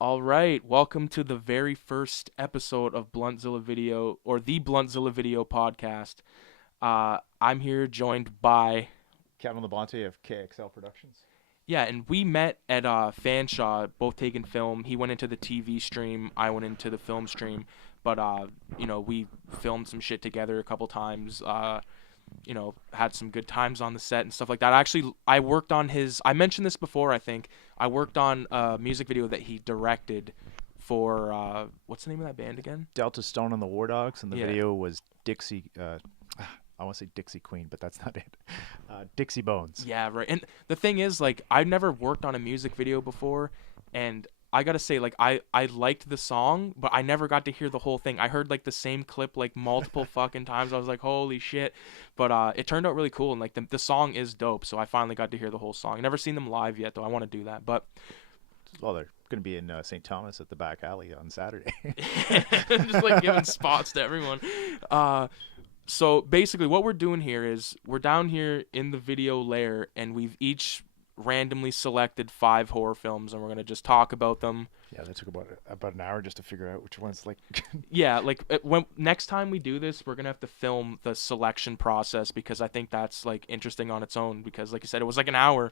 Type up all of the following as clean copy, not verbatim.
All right, welcome to the very first episode of Bluntzillavideo or the Bluntzillavideo Podcast. I'm here joined by Kevin Labonte of KXL Productions. and we met at Fanshawe, both taking film. He went into the TV stream, I went into the film stream, but we filmed some shit together a couple times. Had some good times on the set and stuff like that. Actually, I worked on his. I mentioned this before. I think I worked on a music video that he directed for what's the name of that band again? Delta Stone and the War Dogs, and the Yeah. video was Dixie. I want to say Dixie Queen, but that's not it. Dixie Bones. Yeah, right. And the thing is, like, I've never worked on a music video before, and I gotta say, like, I liked the song, but I never got to hear the whole thing. I heard like the same clip like multiple fucking times. I was like, holy shit! But it turned out really cool, and like the song is dope. So I finally got to hear the whole song. Never seen them live yet, though. I want to do that, but Well, they're going to be in St. Thomas at the back alley on Saturday. just like giving spots to everyone. So basically, what we're doing here is we're down here in the video layer, and we've each randomly selected 5 horror films, and we're gonna just talk about them. Yeah, that took about an hour just to figure out which one's like. Yeah, like when next time we do this, we're gonna have to film the selection process because I think that's like interesting on its own. Because like you said, it was like an hour.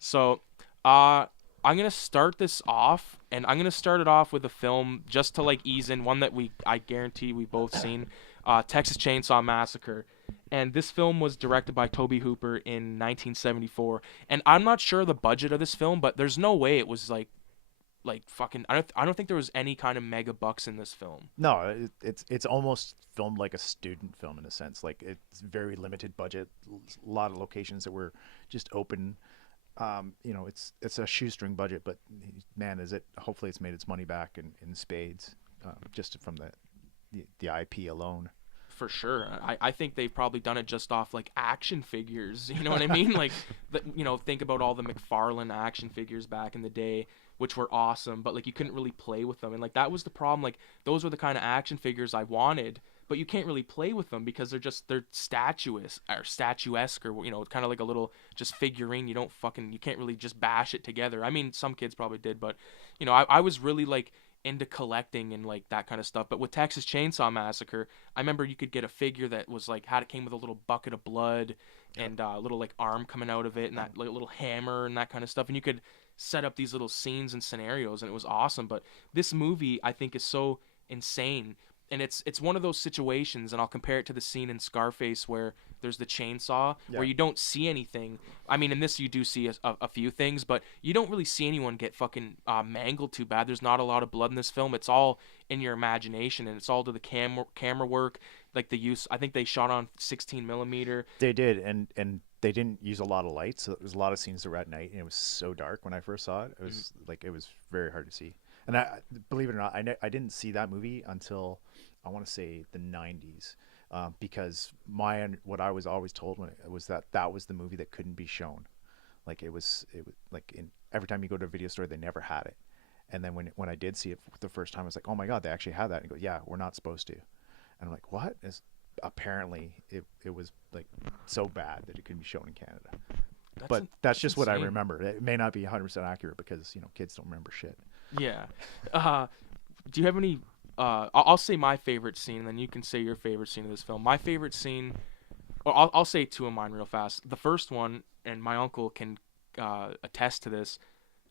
So, I'm gonna start this off, and I'm gonna start it off with a film just to like ease in one that I guarantee we both seen, Texas Chainsaw Massacre, and this film was directed by Tobe Hooper in 1974. And I'm not sure the budget of this film, but there's no way it was like fucking. I don't think there was any kind of mega bucks in this film. No, it's almost filmed like a student film in a sense. Like it's very limited budget, a lot of locations that were just open. It's a shoestring budget, but man, is it? Hopefully, it's made its money back in spades, just from the IP alone. For sure. I think they've probably done it just off like action figures. You know what I mean? Like, think about all the McFarlane action figures back in the day, which were awesome, but like you couldn't really play with them. And like that was the problem. Like those were the kind of action figures I wanted, but you can't really play with them because they're statuesque, or kind of like a little just figurine. You can't really just bash it together. I mean, some kids probably did, but I was really like into collecting and like that kind of stuff. But with Texas Chainsaw Massacre, I remember you could get a figure that was like it came with a little bucket of blood and a little like arm coming out of it, and that like little hammer and that kind of stuff, and you could set up these little scenes and scenarios, and it was awesome. But this movie I think is so insane, and it's one of those situations, and I'll compare it to the scene in Scarface where there's the chainsaw Yeah. where you don't see anything. I mean, in this you do see a few things, but you don't really see anyone get fucking mangled too bad. There's not a lot of blood in this film. It's all in your imagination, and it's all to the camera work, like the use. I think they shot on 16 millimeter. They did, and they didn't use a lot of lights. So there was a lot of scenes that were at night, and it was so dark when I first saw it. It was like it was very hard to see. And I believe it or not, I didn't see that movie until I want to say the '90s, because what I was always told when it was that was the movie that couldn't be shown. Like it was like every time you go to a video store, they never had it. And then when I did see it for the first time, I was like, oh my god, they actually have that. And go, yeah, we're not supposed to. And I'm like, what? Apparently it was like so bad that it couldn't be shown in Canada. But that's just what I insane. remember. It may not be 100% accurate because kids don't remember shit. Yeah. Do you have any? I'll say my favorite scene, and then you can say your favorite scene of this film. My favorite scene, or I'll say 2 of mine real fast. The first one, and my uncle can attest to this.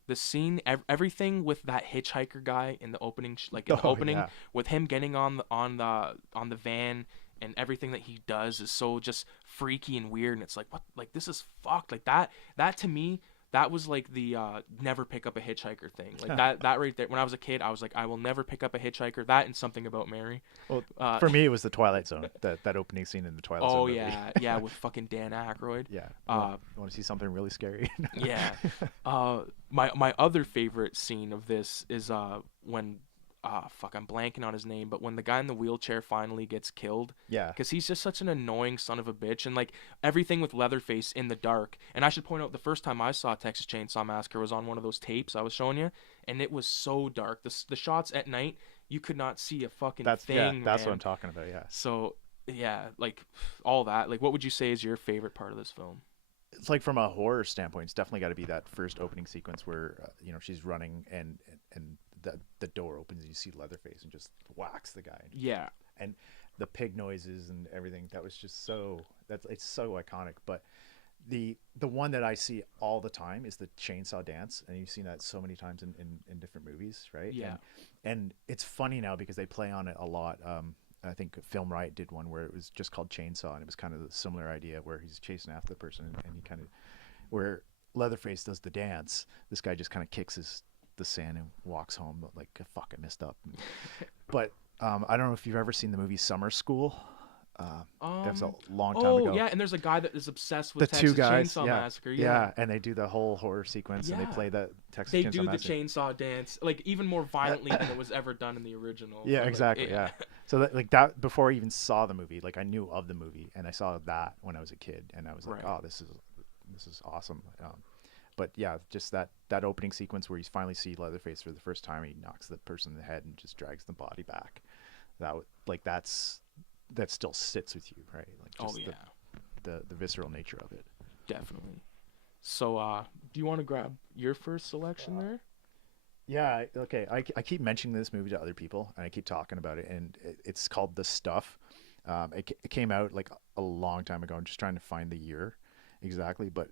The scene, everything with that hitchhiker guy in the opening, like in the Oh opening, yeah. with him getting on the van, and everything that he does is so just freaky and weird, and it's like, what? Like, this is fucked. Like that to me, that was like the never pick up a hitchhiker thing. Like that right there. When I was a kid, I was like, I will never pick up a hitchhiker. That and Something About Mary. Well, Uh, for me, it was the Twilight Zone. That opening scene in the Twilight Zone oh movie. yeah, with fucking Dan Aykroyd. Yeah. Uh, You want to see something really scary? Yeah. My other favorite scene of this is when fuck, I'm blanking on his name, but when the guy in the wheelchair finally gets killed, Yeah. because he's just such an annoying son of a bitch, and like everything with Leatherface in the dark. And I should point out, the first time I saw Texas Chainsaw Massacre was on one of those tapes I was showing you, and it was so dark. The shots at night, you could not see a fucking That's thing. that's what man. I'm talking about. Yeah. So yeah, like all that. Like, what would you say is your favorite part of this film? It's like from a horror standpoint, it's definitely got to be that first opening sequence where she's running and the door opens and you see Leatherface and just whacks the guy. Yeah. And the pig noises and everything, that was just it's so iconic. But the one that I see all the time is the chainsaw dance, and you've seen that so many times in different movies, right? Yeah. And it's funny now because they play on it a lot. I think Film Riot did one where it was just called Chainsaw, and it was kind of a similar idea where he's chasing after the person, and he kind of, where Leatherface does the dance, this guy just kind of kicks the sand and walks home like, fuck, I messed up. But I don't know if you've ever seen the movie Summer School. That was a long time ago. Oh yeah, and there's a guy that is obsessed The with Texas two guys, Chainsaw Massacre. Yeah, and they do the whole horror sequence, and they play the Texas They Chainsaw do the Massacre. chainsaw dance, like even more violently than it was ever done in the original. Yeah, Like, exactly. Yeah. So that before I even saw the movie, like I knew of the movie, and I saw that when I was a kid, and I was like, Right. oh, this is awesome. But yeah, just that opening sequence where you finally see Leatherface for the first time, he knocks the person in the head and just drags the body back. That still sits with you, right? Like just the visceral nature of it. Definitely. So, do you want to grab your first selection there? Yeah, okay. I keep mentioning this movie to other people, and I keep talking about it, and it's called The Stuff. It came out like a long time ago. I'm just trying to find the year exactly, but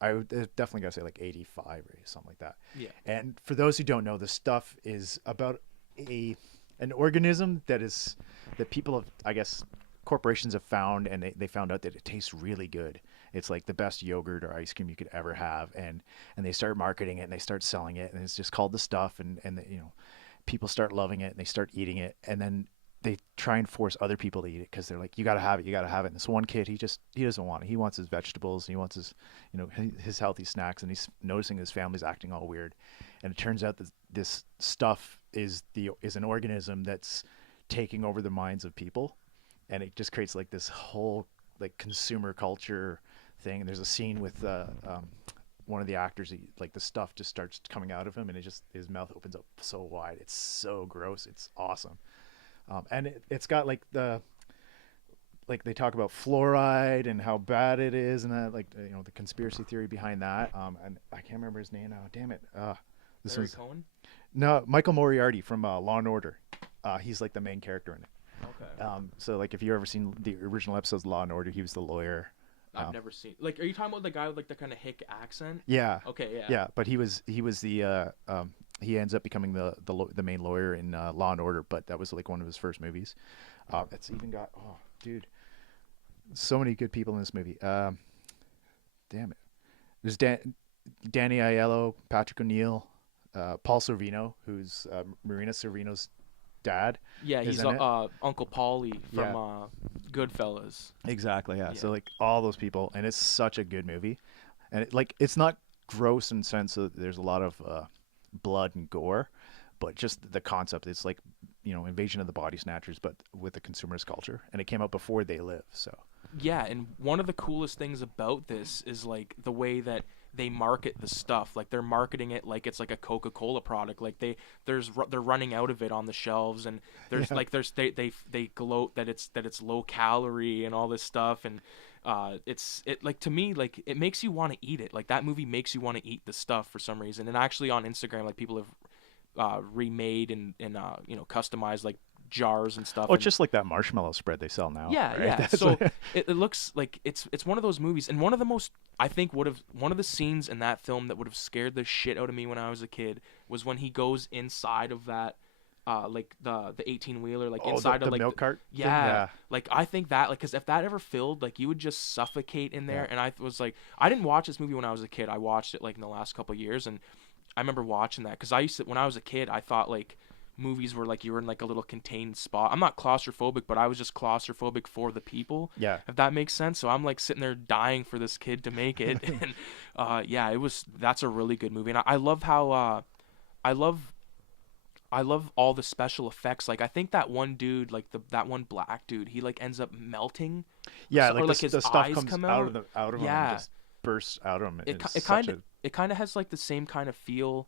I would definitely gotta say like 85 or something like that. Yeah. And for those who don't know, The Stuff is about an organism that people have, I guess, corporations have found, and they found out that it tastes really good. It's like the best yogurt or ice cream you could ever have, and they start marketing it and they start selling it, and it's just called The Stuff, and people start loving it and they start eating it, and then they try and force other people to eat it because they're like, you gotta have it. And this one kid, he doesn't want it. He wants his vegetables, and he wants his healthy snacks, and he's noticing his family's acting all weird, and it turns out that this stuff is an organism that's taking over the minds of people, and it just creates like this whole like consumer culture thing. And there's a scene with one of the actors, like the stuff just starts coming out of him, and his mouth opens up so wide. It's so gross. It's awesome. And it's got like they talk about fluoride and how bad it is, and that the conspiracy theory behind that. And I can't remember his name now. Damn it. This Larry was Cohen? No, Michael Moriarty from Law and Order. He's like the main character in it. Okay. So like if you've ever seen the original episodes of Law and Order, he was the lawyer. I've never seen. Like, are you talking about the guy with like the kind of hick accent? Yeah. Okay. Yeah. Yeah, but he was the he ends up becoming the main lawyer in Law and Order, but that was like one of his first movies. It's even got so many good people in this movie. Damn it. There's Danny Aiello, Patrick O'Neill, Paul Sorvino, who's Marina Sorvino's dad. Yeah, he's Uncle Paulie from Goodfellas. Exactly, yeah. So like all those people, and it's such a good movie, and it's not gross in the sense that there's a lot of blood and gore, but just the concept. It's like Invasion of the Body Snatchers, but with the consumerist culture, and it came out before They Live. So yeah, and one of the coolest things about this is like the way that they market the stuff. Like they're marketing it like it's like a Coca-Cola product. Like they're running out of it on the shelves, and they gloat that it's low calorie and all this stuff, and to me, like it makes you want to eat it. Like that movie makes you want to eat the stuff for some reason. And actually on Instagram, like people have remade and customized like jars and stuff. Oh, it's just like that marshmallow spread they sell now. Yeah, right? yeah. So it looks like it's one of those movies, and one of the most, I think, one of the scenes in that film that would have scared the shit out of me when I was a kid was when he goes inside of that like the 18-wheeler, like inside of like the milk cart. Yeah, like I think that, like, because if that ever filled, like you would just suffocate in there. And I was like, I didn't watch this movie when I was a kid. I watched it like in the last couple of years, and I remember watching that because when I was a kid, I thought like movies were like you were in like a little contained spot. I'm not claustrophobic, but I was just claustrophobic for the people. Yeah, if that makes sense. So I'm like sitting there dying for this kid to make it, and that's a really good movie, and I love how I love all the special effects. Like I think that one dude, like that one black dude, he like ends up melting. Yeah, or like his the stuff eyes comes come out of him and just bursts out of him. It kind of has like the same kind of feel.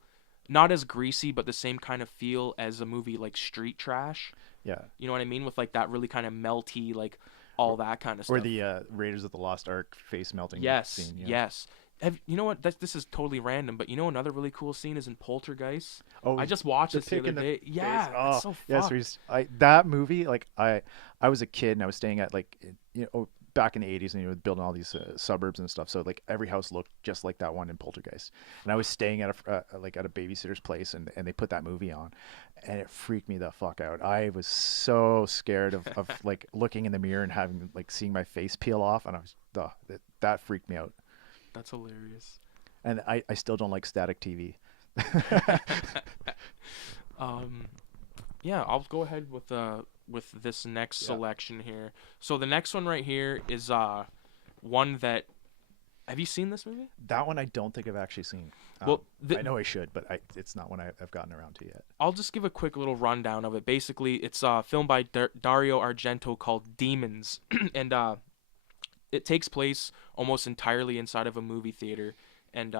Not as greasy, but the same kind of feel as a movie like Street Trash. Yeah. You know what I mean? With like that really kind of melty, like all that kind of stuff. Or the Raiders of the Lost Ark face melting scene. Yes. You know what? This is totally random, but you know another really cool scene is in Poltergeist. Oh, I just watched the this the pick other in the day. face. Yeah, Oh, it's so yes. That movie. Like I was a kid and I was staying at like back in the 80s, and building all these suburbs and stuff. So like every house looked just like that one in Poltergeist. And I was staying at a babysitter's place, and they put that movie on, and it freaked me the fuck out. I was so scared of like looking in the mirror and having like seeing my face peel off, and that freaked me out. That's hilarious. And I still don't like static TV. Yeah, I'll go ahead with this next selection here. So the next one right here is one that, have you seen this movie? That one I don't think I've actually seen. Well, I know I should, but it's not one I've gotten around to yet. I'll just give a quick little rundown of it. Basically, it's a film by Dario Argento called Demons, and it takes place almost entirely inside of a movie theater, and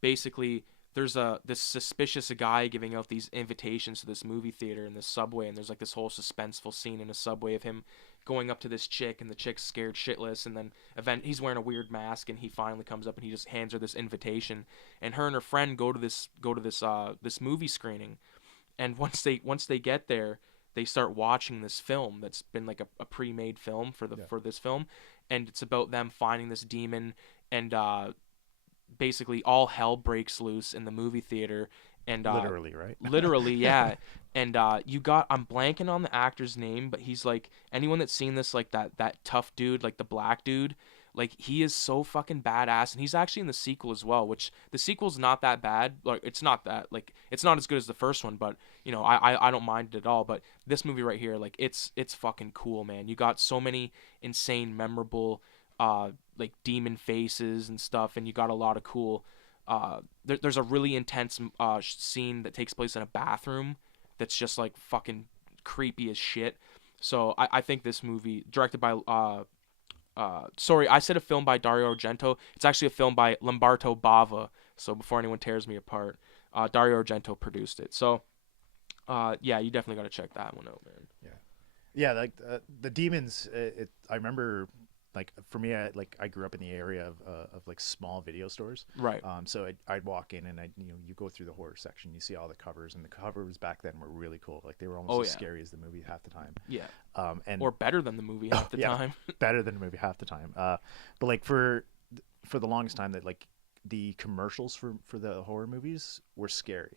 basically there's this suspicious guy giving out these invitations to this movie theater in this subway, and there's like this whole suspenseful scene in a subway of him going up to this chick, and the chick's scared shitless, and then he's wearing a weird mask, and he finally comes up and he just hands her this invitation, and her and her friend go to this movie screening, and once they get there, they start watching this film that's been like a pre-made film for this film, and it's about them finding this demon, and basically all hell breaks loose in the movie theater, and literally, right? Literally, yeah. And I'm blanking on the actor's name, but he's like, anyone that's seen this, like that tough dude, like the black dude, like he is so fucking badass, and he's actually in the sequel as well, which the sequel's not that bad. Like it's not as good as the first one, but I don't mind it at all. But this movie right here, like it's fucking cool, man. You got so many insane, memorable like demon faces and stuff, and you got a lot of cool there's a really intense scene that takes place in a bathroom that's just like fucking creepy as shit. So I think this movie, directed by sorry, I said a film by Dario Argento. It's actually a film by Lamberto Bava. So before anyone tears me apart, Dario Argento produced it. So yeah, you definitely got to check that one out, man. Yeah, like the Demons. I remember, like for me, I grew up in the area of like small video stores. Right. So I'd walk in, and you go through the horror section, you see all the covers, and the covers back then were really cool. Like they were almost as scary as the movie half the time. Yeah. And or better than the movie half the time. Better than the movie half the time. But like for the longest time, that like the commercials for the horror movies were scary.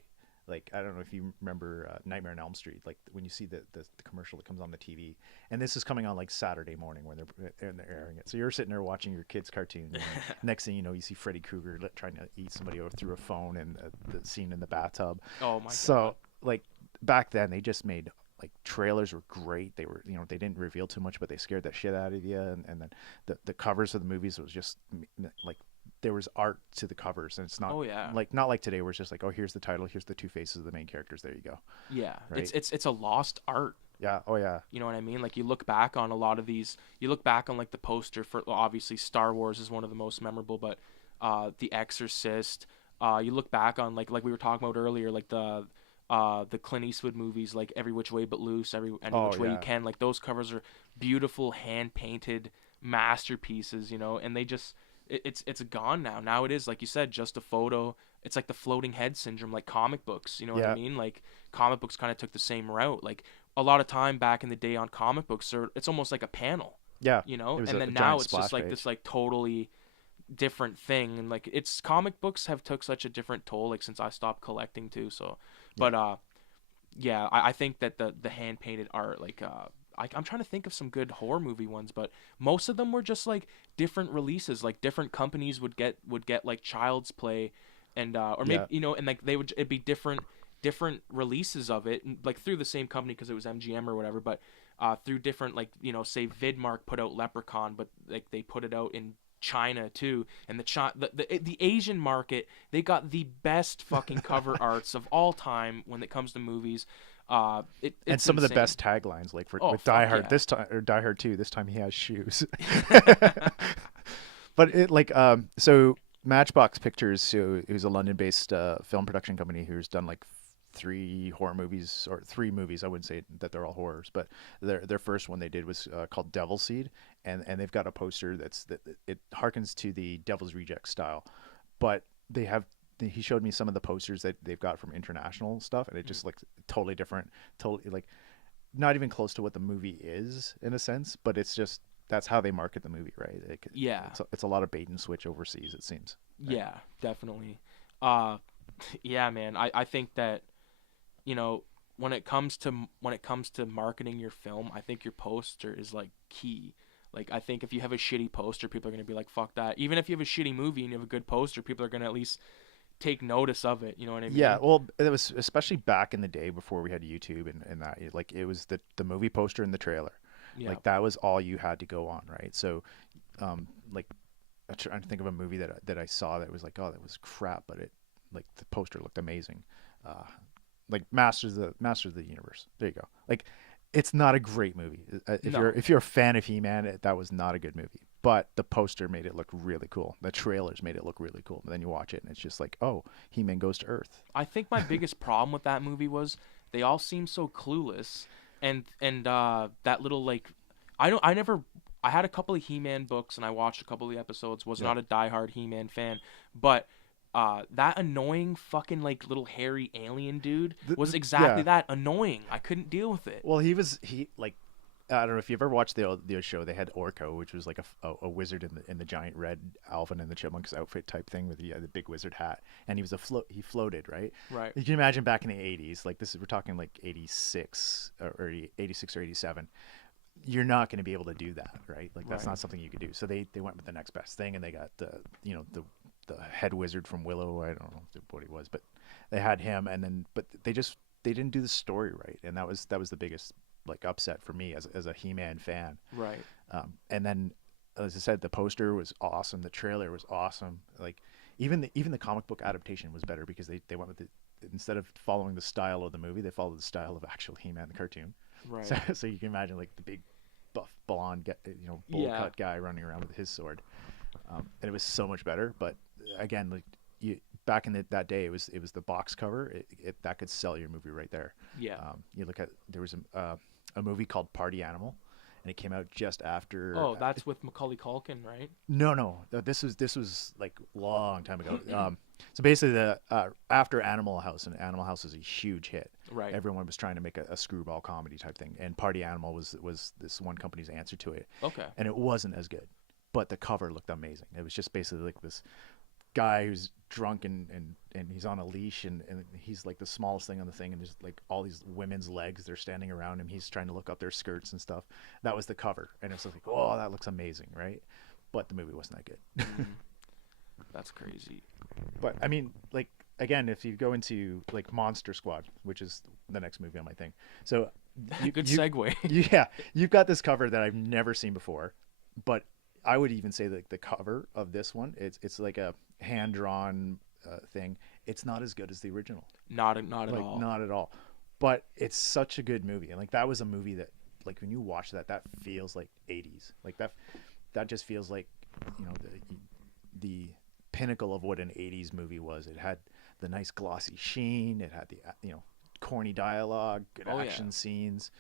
Like, I don't know if you remember Nightmare on Elm Street, like when you see the commercial that comes on the TV, and this is coming on like Saturday morning when they're airing it. So you're sitting there watching your kid's cartoon. And next thing you know, you see Freddy Krueger trying to eat somebody over through a phone, and the scene in the bathtub. Oh my god. So like back then, they just made, like, trailers were great. They were, they didn't reveal too much, but they scared the shit out of you. And then the covers of the movies was just like, there was art to the covers, and it's not not like today where it's just like, oh, here's the title, here's the two faces of the main characters, there you go. Yeah. Right? It's a lost art. Yeah. Oh yeah. You know what I mean? Like you look back on a lot of these, you look back on like the poster for, obviously Star Wars is one of the most memorable, but The Exorcist, you look back on like we were talking about earlier, like the Clint Eastwood movies, like Every Which Way But Loose, Any Which Way You Can, like those covers are beautiful hand painted masterpieces, and they just, it's gone now. Now it is, like you said, just a photo. It's like the floating head syndrome, like comic books. You know what I mean? Like comic books kind of took the same route. Like a lot of time back in the day on comic books, it's almost like a panel. Yeah. And then now it's just like this like totally different thing. And like comic books have took such a different toll, like since I stopped collecting too. So, but yeah, I think that the hand painted art, like I'm trying to think of some good horror movie ones, but most of them were just like different releases. Like different companies would get like Child's Play, and or maybe and like it'd be different releases of it, and like through the same company because it was MGM or whatever. But through different, like say Vidmark put out Leprechaun, but like they put it out in China too, and the Asian market, they got the best fucking cover arts of all time when it comes to movies. And some of the best taglines, like with Die Hard this time, or Die Hard 2, this time he has shoes. But it like so Matchbox Pictures, who's a London-based film production company who's done like 3 horror movies, or 3 movies. I wouldn't say that they're all horrors, but their first one they did was called Devil Seed, and they've got a poster it harkens to the Devil's Reject style. but he showed me some of the posters that they've got from international stuff, and it just looks totally different, totally like not even close to what the movie is in a sense, but it's just that's how they market the movie, right? Yeah. It's a lot of bait and switch overseas, it seems. Right? Yeah, definitely. Yeah, man. I think that, you know, when it comes to marketing your film, I think your poster is like key. Like, I think if you have a shitty poster, people are gonna be like, "Fuck that." Even if you have a shitty movie and you have a good poster, people are gonna at least take notice of it. You know what I mean? Yeah, well, it was especially back in the day before we had YouTube and that, like it was the movie poster and the trailer. Yeah. Like that was all you had to go on, right? So, like I'm trying to think of a movie that I saw that was like, oh, that was crap, but it like the poster looked amazing. Like Masters of the Universe. There you go. Like, it's not a great movie. If you're a fan of He-Man, that was not a good movie. But the poster made it look really cool. The trailers made it look really cool. But then you watch it and it's just like, oh, He-Man goes to Earth. I think my biggest problem with that movie was they all seem so clueless, and that little like, I had a couple of He-Man books and I watched a couple of the episodes. Was not a diehard He-Man fan, but that annoying fucking like little hairy alien dude was exactly that, annoying. I couldn't deal with it. Well, he like, I don't know if you ever watched the old show. They had Orko, which was like a wizard in the giant red Alvin and the Chipmunks outfit type thing with the big wizard hat, and he was he floated, right? Right. You can imagine back in the 80s, like we're talking like 86 or 86 or 87. You're not going to be able to do that, right? Like that's not something you could do. So they went with the next best thing, and they got the head wizard from Willow. I don't know what he was, but they had him, and then they didn't do the story right, and that was the biggest like upset for me as a He-Man fan. Right. And then, as I said, the poster was awesome. The trailer was awesome. Like even the comic book adaptation was better because they went with instead of following the style of the movie, they followed the style of actual He-Man, the cartoon. Right. So you can imagine like the big buff blonde, bowl cut guy running around with his sword. And it was so much better. But again, like back in that day, it was the box cover. That could sell your movie right there. Yeah. You look at there was a movie called Party Animal, and it came out just after. Oh, that's with Macaulay Culkin, right? No. This was like a long time ago. So basically, after Animal House, and Animal House was a huge hit. Right. Everyone was trying to make a screwball comedy type thing, and Party Animal was this one company's answer to it. Okay. And it wasn't as good, but the cover looked amazing. It was just basically like this guy who's drunk and he's on a leash and he's like the smallest thing on the thing, and there's like all these women's legs, they're standing around him, he's trying to look up their skirts and stuff. That was the cover, and it's like, oh, that looks amazing, right? But the movie wasn't that good. That's crazy. But I mean, like, again, if you go into like Monster Squad, which is the next movie on my thing, so good segue. Yeah, you've got this cover that I've never seen before, but I would even say that the cover of this one, it's like a hand-drawn thing. It's not as good as the original. Not at all. Not at all. But it's such a good movie, and like that was a movie that, like, when you watch that feels like 80s. Like that just feels like, the pinnacle of what an 80s movie was. It had the nice glossy sheen. It had the corny dialogue, good action scenes.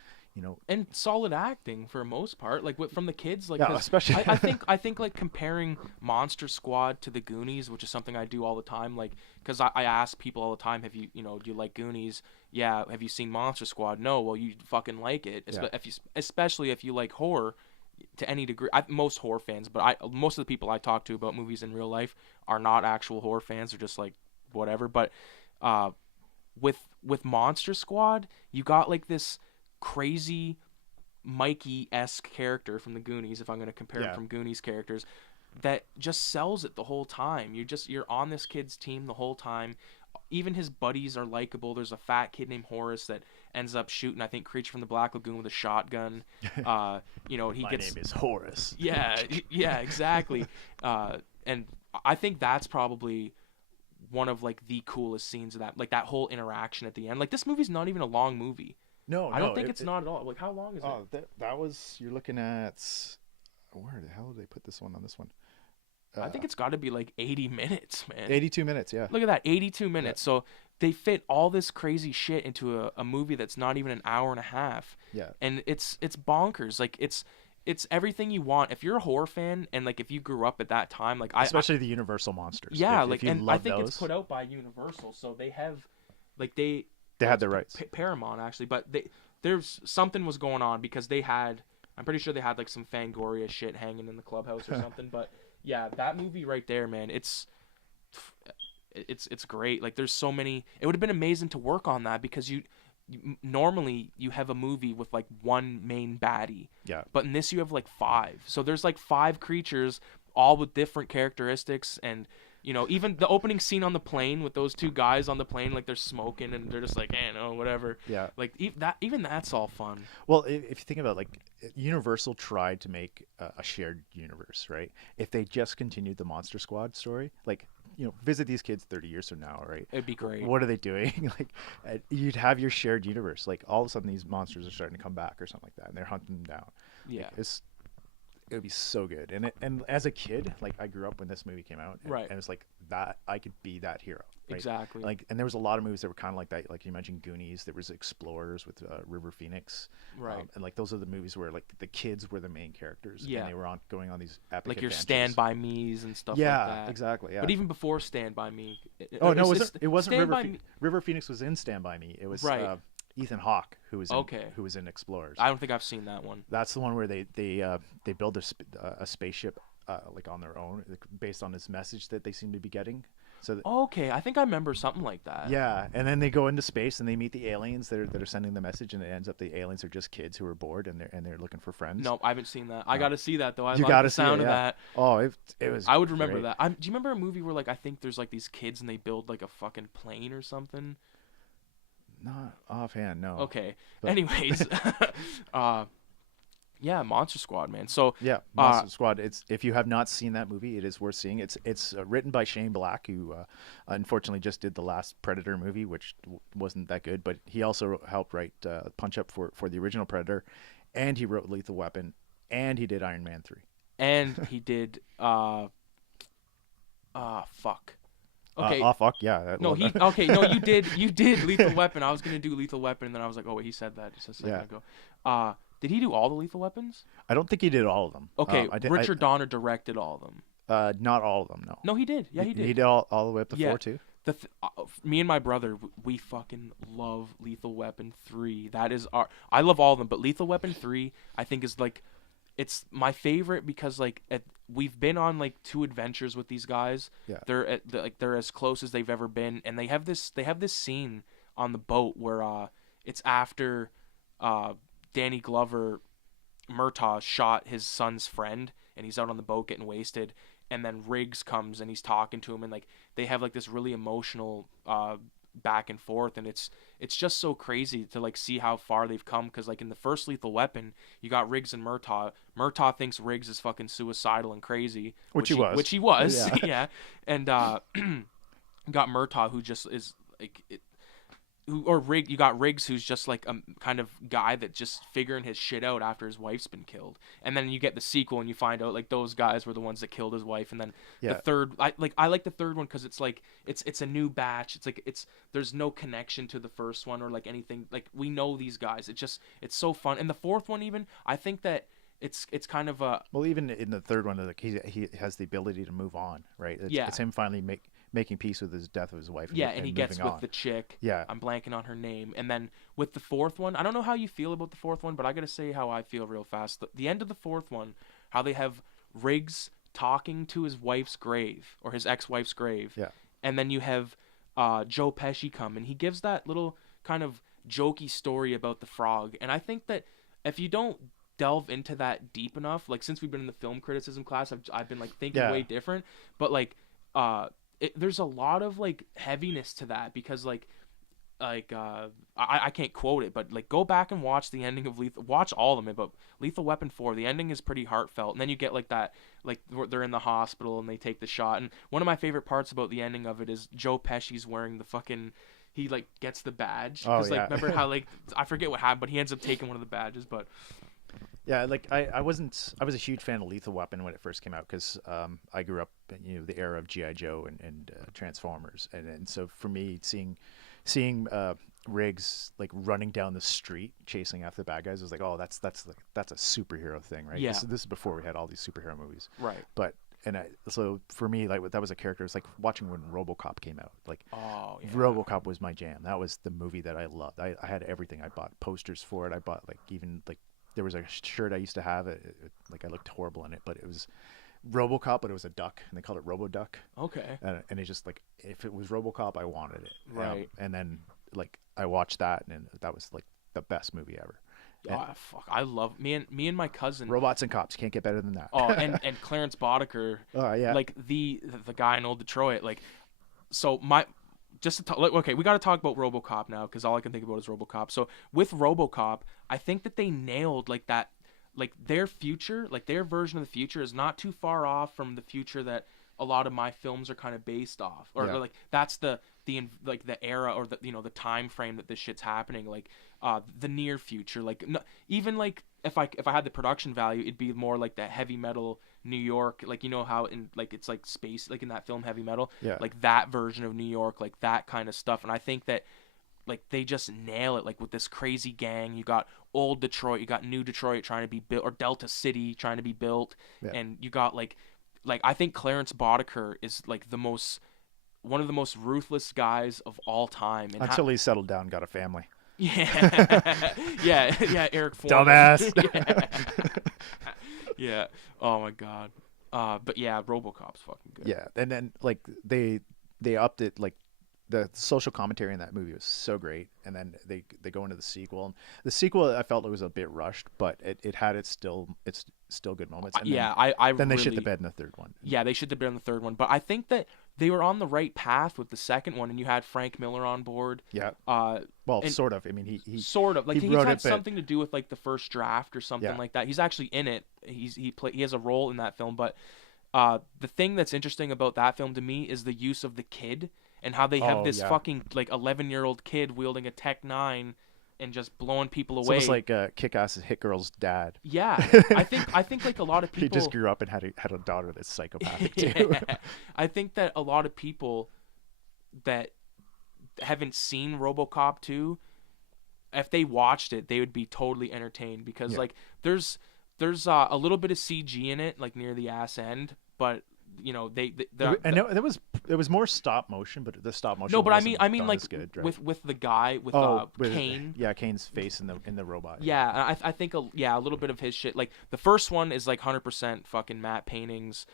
And solid acting for the most part, like from the kids, like especially. I think like comparing Monster Squad to the Goonies, which is something I do all the time, like because I ask people all the time, have you do you like Goonies? Yeah. Have you seen Monster Squad? No. Well, you fucking like it, especially if you like horror to any degree. Most horror fans, but most of the people I talk to about movies in real life are not actual horror fans. They're just like whatever. But with Monster Squad, you got like this crazy Mikey-esque character from the Goonies, if I'm going to compare him from Goonies characters, that just sells it the whole time. You're on this kid's team the whole time. Even his buddies are likable. There's a fat kid named Horace that ends up shooting, I think, Creature from the Black Lagoon with a shotgun. My name is Horace. Yeah, exactly. And I think that's probably one of like the coolest scenes of that, like that whole interaction at the end. Like, this movie's not even a long movie. No, I don't think it's not at all. Like, how long is it? Oh, that was, you're looking at, where the hell did they put this one on this one? I think it's got to be like 80 minutes, man. 82 minutes, yeah. Look at that, 82 minutes. Yeah. So they fit all this crazy shit into a movie that's not even an hour and a half. Yeah. And it's bonkers. Like, it's everything you want. If you're a horror fan and like if you grew up at that time, like especially the Universal monsters. Yeah, if like you and love I think those, it's put out by Universal, so they have like they had the rights. Paramount actually, but there's something was going on because they had. I'm pretty sure they had like some Fangoria shit hanging in the clubhouse or something. But yeah, that movie right there, man, it's great. Like there's so many. It would have been amazing to work on that because normally you have a movie with like one main baddie. Yeah. But in this you have like 5. So there's like 5 creatures all with different characteristics and. You know, even the opening scene on the plane with those 2 guys on the plane, like they're smoking and they're just like, no, whatever. Yeah. Like even that's all fun. Well, if you think about like Universal tried to make a shared universe, right? If they just continued the Monster Squad story, like visit these kids 30 years from now, right? It'd be great. What are they doing? Like, you'd have your shared universe. Like all of a sudden, these monsters are starting to come back or something like that, and they're hunting them down. Yeah. Like, it would be so good. And as a kid, like I grew up when this movie came out, right? And it's like that I could be that hero. Right? Exactly. Like, and there was a lot of movies that were kind of like that. Like you mentioned, Goonies. There was Explorers with River Phoenix. Right. And like those are the movies where like the kids were the main characters. Yeah. And they were going on these epic like your adventures. Stand By Me's and stuff yeah, like that. Yeah, exactly. Yeah. But even before Stand By Me. Oh no, it wasn't Stand River. River Phoenix was in Stand By Me. It was right. Ethan Hawke who was in Explorers. I don't think I've seen that one. That's the one where they build a spaceship like on their own based on this message that they seem to be getting. So okay, I think I remember something like that. Yeah, and then they go into space and they meet the aliens that are sending the message, and it ends up the aliens are just kids who are bored and they're looking for friends. No, I haven't seen that. I got to see that though. You like the sound of that. Oh, it was. I would remember great. that. Do you remember a movie where like I think there's like these kids and they build like a fucking plane or something? Not offhand, no. Okay. But. Anyways, yeah, Monster Squad, man. So yeah, Monster Squad. It's if you have not seen that movie, it is worth seeing. It's written by Shane Black, who unfortunately just did the last Predator movie, which wasn't that good. But he also helped write Punch Up for the original Predator, and he wrote Lethal Weapon, and he did Iron Man 3, and he did fuck. Okay. Fuck yeah. No, you did Lethal Weapon. I was gonna do Lethal Weapon, and then I was like, oh wait, he said that just a second ago. Did he do all the Lethal Weapons? I don't think he did all of them. Okay, Richard Donner directed all of them. Not all of them, no. No, he did. Yeah, he did. He did all the way up to 4 too. Me and my brother, we fucking love Lethal Weapon 3. That is I love all of them, but Lethal Weapon 3, I think is like, it's my favorite because like we've been on like 2 adventures with these guys. Yeah. They're as close as they've ever been, and they have this scene on the boat where it's after Danny Glover, Murtaugh shot his son's friend, and he's out on the boat getting wasted, and then Riggs comes and he's talking to him, and like they have like this really emotional back and forth, and it's just so crazy to like see how far they've come, because like in the first Lethal Weapon you got Riggs and Murtaugh thinks Riggs is fucking suicidal and crazy, which he was yeah. And you got Murtaugh who just is like you got Riggs who's just like a kind of guy that just figuring his shit out after his wife's been killed. And then you get the sequel and you find out like those guys were the ones that killed his wife. And then the third, I like the third one because it's like it's a new batch. It's like there's no connection to the first one or like anything. Like we know these guys. It's so fun. And the fourth one even, I think that it's kind of a even in the third one, like he has the ability to move on, right? It's him finally making peace with his death of his wife. Yeah, and he gets with the chick. Yeah. I'm blanking on her name. And then with the fourth one, I don't know how you feel about the fourth one, but I got to say how I feel real fast. The end of the fourth one, how they have Riggs talking to his wife's grave, or his ex-wife's grave. Yeah. And then you have Joe Pesci come, and he gives that little kind of jokey story about the frog. And I think that if you don't delve into that deep enough, like since we've been in the film criticism class, I've been like thinking way different. But like, there's a lot of like heaviness to that because I can't quote it, but like go back and watch the ending of watch all of them, but Lethal Weapon 4, the ending is pretty heartfelt, and then you get like that, like they're in the hospital and they take the shot, and one of my favorite parts about the ending of it is Joe Pesci's wearing the fucking, he like gets the badge, because like remember how like I forget what happened, but he ends up taking one of the badges, but. Yeah, like I was a huge fan of Lethal Weapon when it first came out because I grew up in the era of G.I. Joe and Transformers, and so for me seeing Riggs like running down the street chasing after the bad guys. It was like, oh, that's a superhero thing, right? Yeah. This is before we had all these superhero movies. Right. But so for me, like that was a character. It's like watching when Robocop came out. Like, Oh, yeah. Robocop was my jam. That was the movie that I loved. I had everything. I bought posters for it. I bought like even like there was a shirt I used to have. Like I looked horrible in it, but it was Robocop, but it was a duck, and they called it Robo-Duck. Okay. And it's just like if it was Robocop, I wanted it. Right. And then like I watched that, and that was like the best movie ever. Oh, fuck! I love me and my cousin. Robots and cops, can't get better than that. Oh, and Clarence Boddicker. Oh yeah. Like the guy in Old Detroit. Like, so just to talk, okay, we got to talk about RoboCop now because all I can think about is RoboCop. So with RoboCop, I think that they nailed like that, like their future, like their version of the future is not too far off from the future that a lot of my films are kind of based off, or like that's the like the era or the the time frame that this shit's happening, like the near future, like even like if I had the production value, it'd be more like that heavy metal New York, like how in like it's like space, like in that film Heavy Metal, like that version of New York, like that kind of stuff. And I think that like they just nail it, like with this crazy gang. You got old Detroit, you got new Detroit trying to be built, or Delta City trying to be built, and you got like I think Clarence Boddicker is like one of the most ruthless guys of all time. And until he settled down, got a family. Yeah, yeah, Eric Foreman. Dumbass. Yeah. Oh my god. But yeah, RoboCop's fucking good. Yeah, and then like they upped it, like the social commentary in that movie was so great, and then they go into the sequel. And the sequel I felt it was a bit rushed, but it had it's still good moments. And then they shit the bed in the third one. Yeah, they shit the bed in the third one, but I think that they were on the right path with the second one, and you had Frank Miller on board. Yeah. Well, sort of. I mean, he sort of like he's had something to do with like the first draft or something like that. He's actually in it. He has a role in that film. But the thing that's interesting about that film to me is the use of the kid and how they have this fucking like 11-year-old kid wielding a Tech 9 and just blowing people away. It's almost like Kick-Ass's Hit Girl's dad. Yeah, I think like a lot of people. He just grew up and had a daughter that's psychopathic too. I think that a lot of people that haven't seen RoboCop 2, if they watched it, they would be totally entertained because like there's a little bit of CG in it, like near the ass end, but it was more stop motion, but the stop motion. No, but I mean like good, right? with the guy with Kane. Yeah, Kane's face in the robot. Yeah, I think a little bit of his shit. Like the first one is like 100% fucking matte paintings,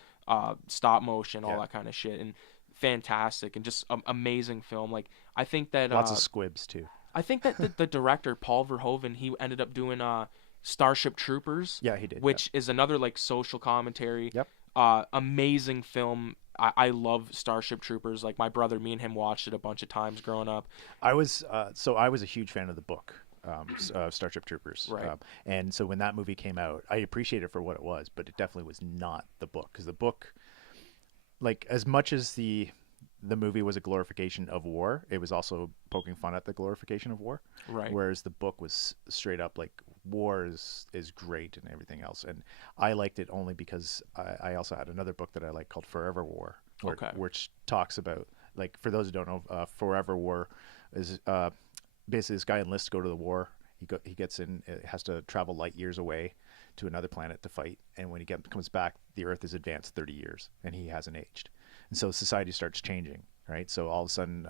stop motion, all that kind of shit, and fantastic and just amazing film. Like I think that lots of squibs too. I think that the director Paul Verhoeven, he ended up doing Starship Troopers. Yeah, he did. Which is another like social commentary. Yep. Amazing film. I love Starship Troopers. Like my brother, me and him watched it a bunch of times growing up. I was a huge fan of the book, Starship Troopers. Right. And so when that movie came out, I appreciated it for what it was, but it definitely was not the book, because the book, like as much as the movie was a glorification of war, it was also poking fun at the glorification of war. Right. Whereas the book was straight up like war is great and everything else. And I liked it only because I also had another book that I liked called Forever War, which talks about, like, for those who don't know, Forever War is basically this guy enlists to go to the war. He gets in, has to travel light years away to another planet to fight. And when he comes back, the Earth is advanced 30 years and he hasn't aged. And so society starts changing, right? So all of a sudden,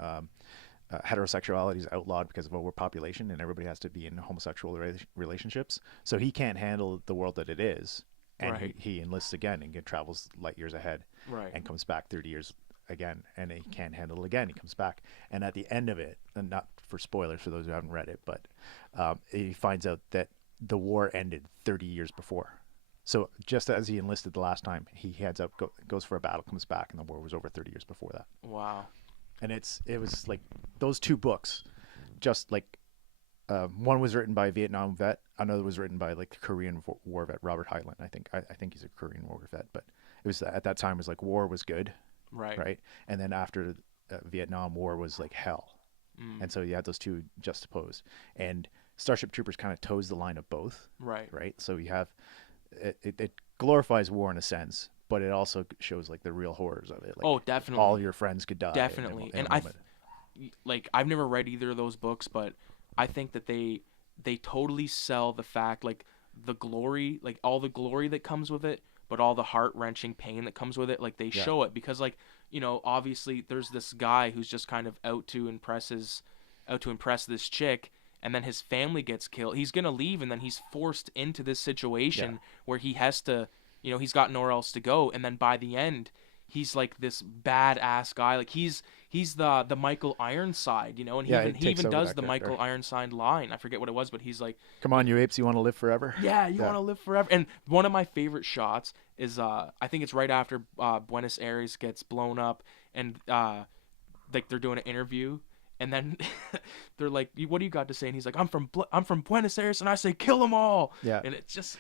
heterosexuality is outlawed because of overpopulation, and everybody has to be in homosexual relationships. So he can't handle the world that it is, and he enlists again and travels light years ahead, and comes back 30 years again, and he can't handle it again. He comes back, and at the end of it, and not for spoilers for those who haven't read it, but he finds out that the war ended 30 years before. So just as he enlisted the last time, he heads up, goes for a battle, comes back, and the war was over 30 years before that. Wow. And it was like those two books, just like one was written by a Vietnam vet, another was written by like the Korean War vet Robert Hyland. I think he's a Korean War vet, but it was at that time it was like war was good, right, and then after Vietnam, war was like hell, and so you had those two juxtaposed. And Starship Troopers kind of toes the line of both, right. So you have it glorifies war in a sense, but it also shows like the real horrors of it. Like, oh, definitely. All your friends could die. Definitely. In a and like I've never read either of those books, but I think that they totally sell the fact, like the glory, like all the glory that comes with it, but all the heart-wrenching pain that comes with it. Like they show it because, like, you know, obviously there's this guy who's just kind of out to impress this chick, and then his family gets killed. He's gonna leave, and then he's forced into this situation where he has to, you know, he's got nowhere else to go. And then by the end, he's like this badass guy. Like he's the Michael Ironside, you know, and he even does the Michael Ironside line. I forget what it was, but he's like, "Come on, you apes, you want to live forever?" Yeah, you want to live forever. And one of my favorite shots is I think it's right after Buenos Aires gets blown up, and like they're doing an interview. And then they're like, "What do you got to say?" And he's like, "I'm from Buenos Aires, and I say kill them all." Yeah. And it's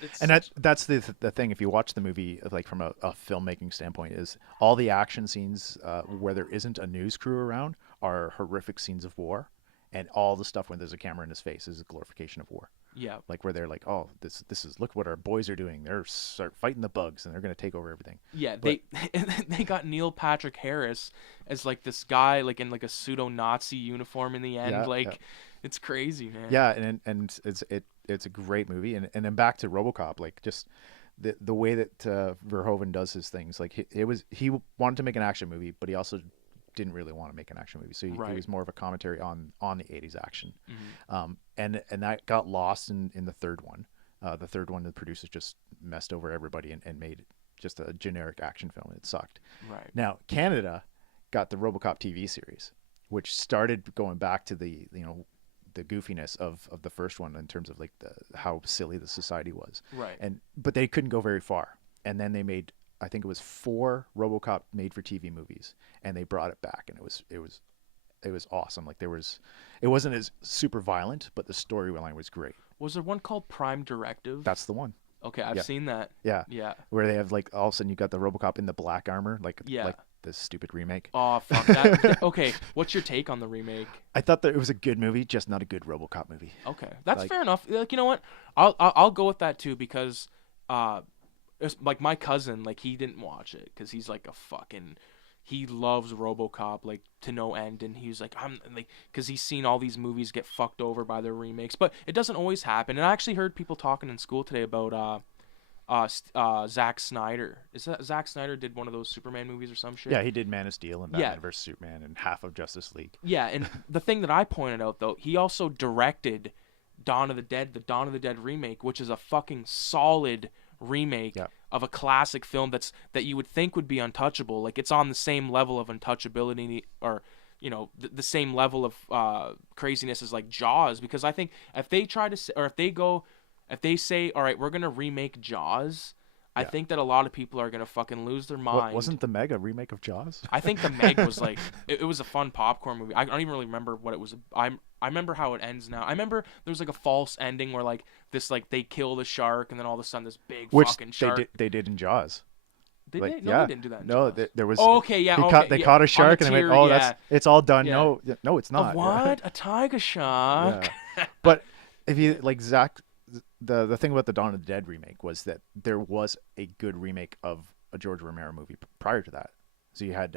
that's the thing. If you watch the movie, like from a filmmaking standpoint, is all the action scenes where there isn't a news crew around are horrific scenes of war, and all the stuff when there's a camera in his face is a glorification of war. Yeah. Like where they're like, "Oh, this is look what our boys are doing. They're fighting the bugs, and they're going to take over everything." Yeah, they got Neil Patrick Harris as like this guy, like in like a pseudo-Nazi uniform in the end. It's crazy, man. Yeah, and it's a great movie. And then back to Robocop, like just the way that Verhoeven does his things. Like he wanted to make an action movie, but he also didn't really want to make an action movie, so he was more of a commentary on the 80s action. And that got lost in the third one. The third one, the producers just messed over everybody and made just a generic action film. It sucked. Right. Now Canada got the Robocop TV series, which started going back to the goofiness of the first one in terms of like how silly the society was. Right. But they couldn't go very far, and then they made, I think it was 4 RoboCop made-for-TV movies, and they brought it back, and it was awesome. Like it wasn't as super violent, but the storyline was great. Was there one called Prime Directive? That's the one. Okay, I've seen that. Yeah. Yeah. Where they have like all of a sudden you got the RoboCop in the black armor, like this stupid remake. Oh fuck that. Okay, what's your take on the remake? I thought that it was a good movie, just not a good RoboCop movie. Okay, that's fair enough. Like, you know what? I'll go with that too, because it's like my cousin, like he didn't watch it because he's like he loves RoboCop like to no end, and he's like, I'm like, because he's seen all these movies get fucked over by their remakes, but it doesn't always happen. And I actually heard people talking in school today about Zack Snyder. Is that Zack Snyder did one of those Superman movies or some shit? Yeah, he did Man of Steel and Batman vs Superman and half of Justice League. Yeah, and the thing that I pointed out though, he also directed Dawn of the Dead, the Dawn of the Dead remake, which is a fucking solid remake of a classic film that you would think would be untouchable. Like it's on the same level of untouchability, or you know, the same level of craziness as like Jaws, because I think if they try to, or if they say, all right, we're gonna remake Jaws, I think that a lot of people are gonna fucking lose their mind. Wasn't the Meg a remake of Jaws? I think the Meg was like it was a fun popcorn movie. I don't even really remember what it was. I remember how it ends now. I remember there was like a false ending where like this, like they kill the shark, and then all of a sudden this big fucking shark. They did in Jaws. They like, did? No, they didn't do that in Jaws. There was. Oh, okay, yeah. They caught a shark and they went, "Oh, it's all done." Yeah. No, it's not. A what? A tiger shark? Yeah. But if you like Zach, the thing about the Dawn of the Dead remake was that there was a good remake of a George Romero movie prior to that. So you had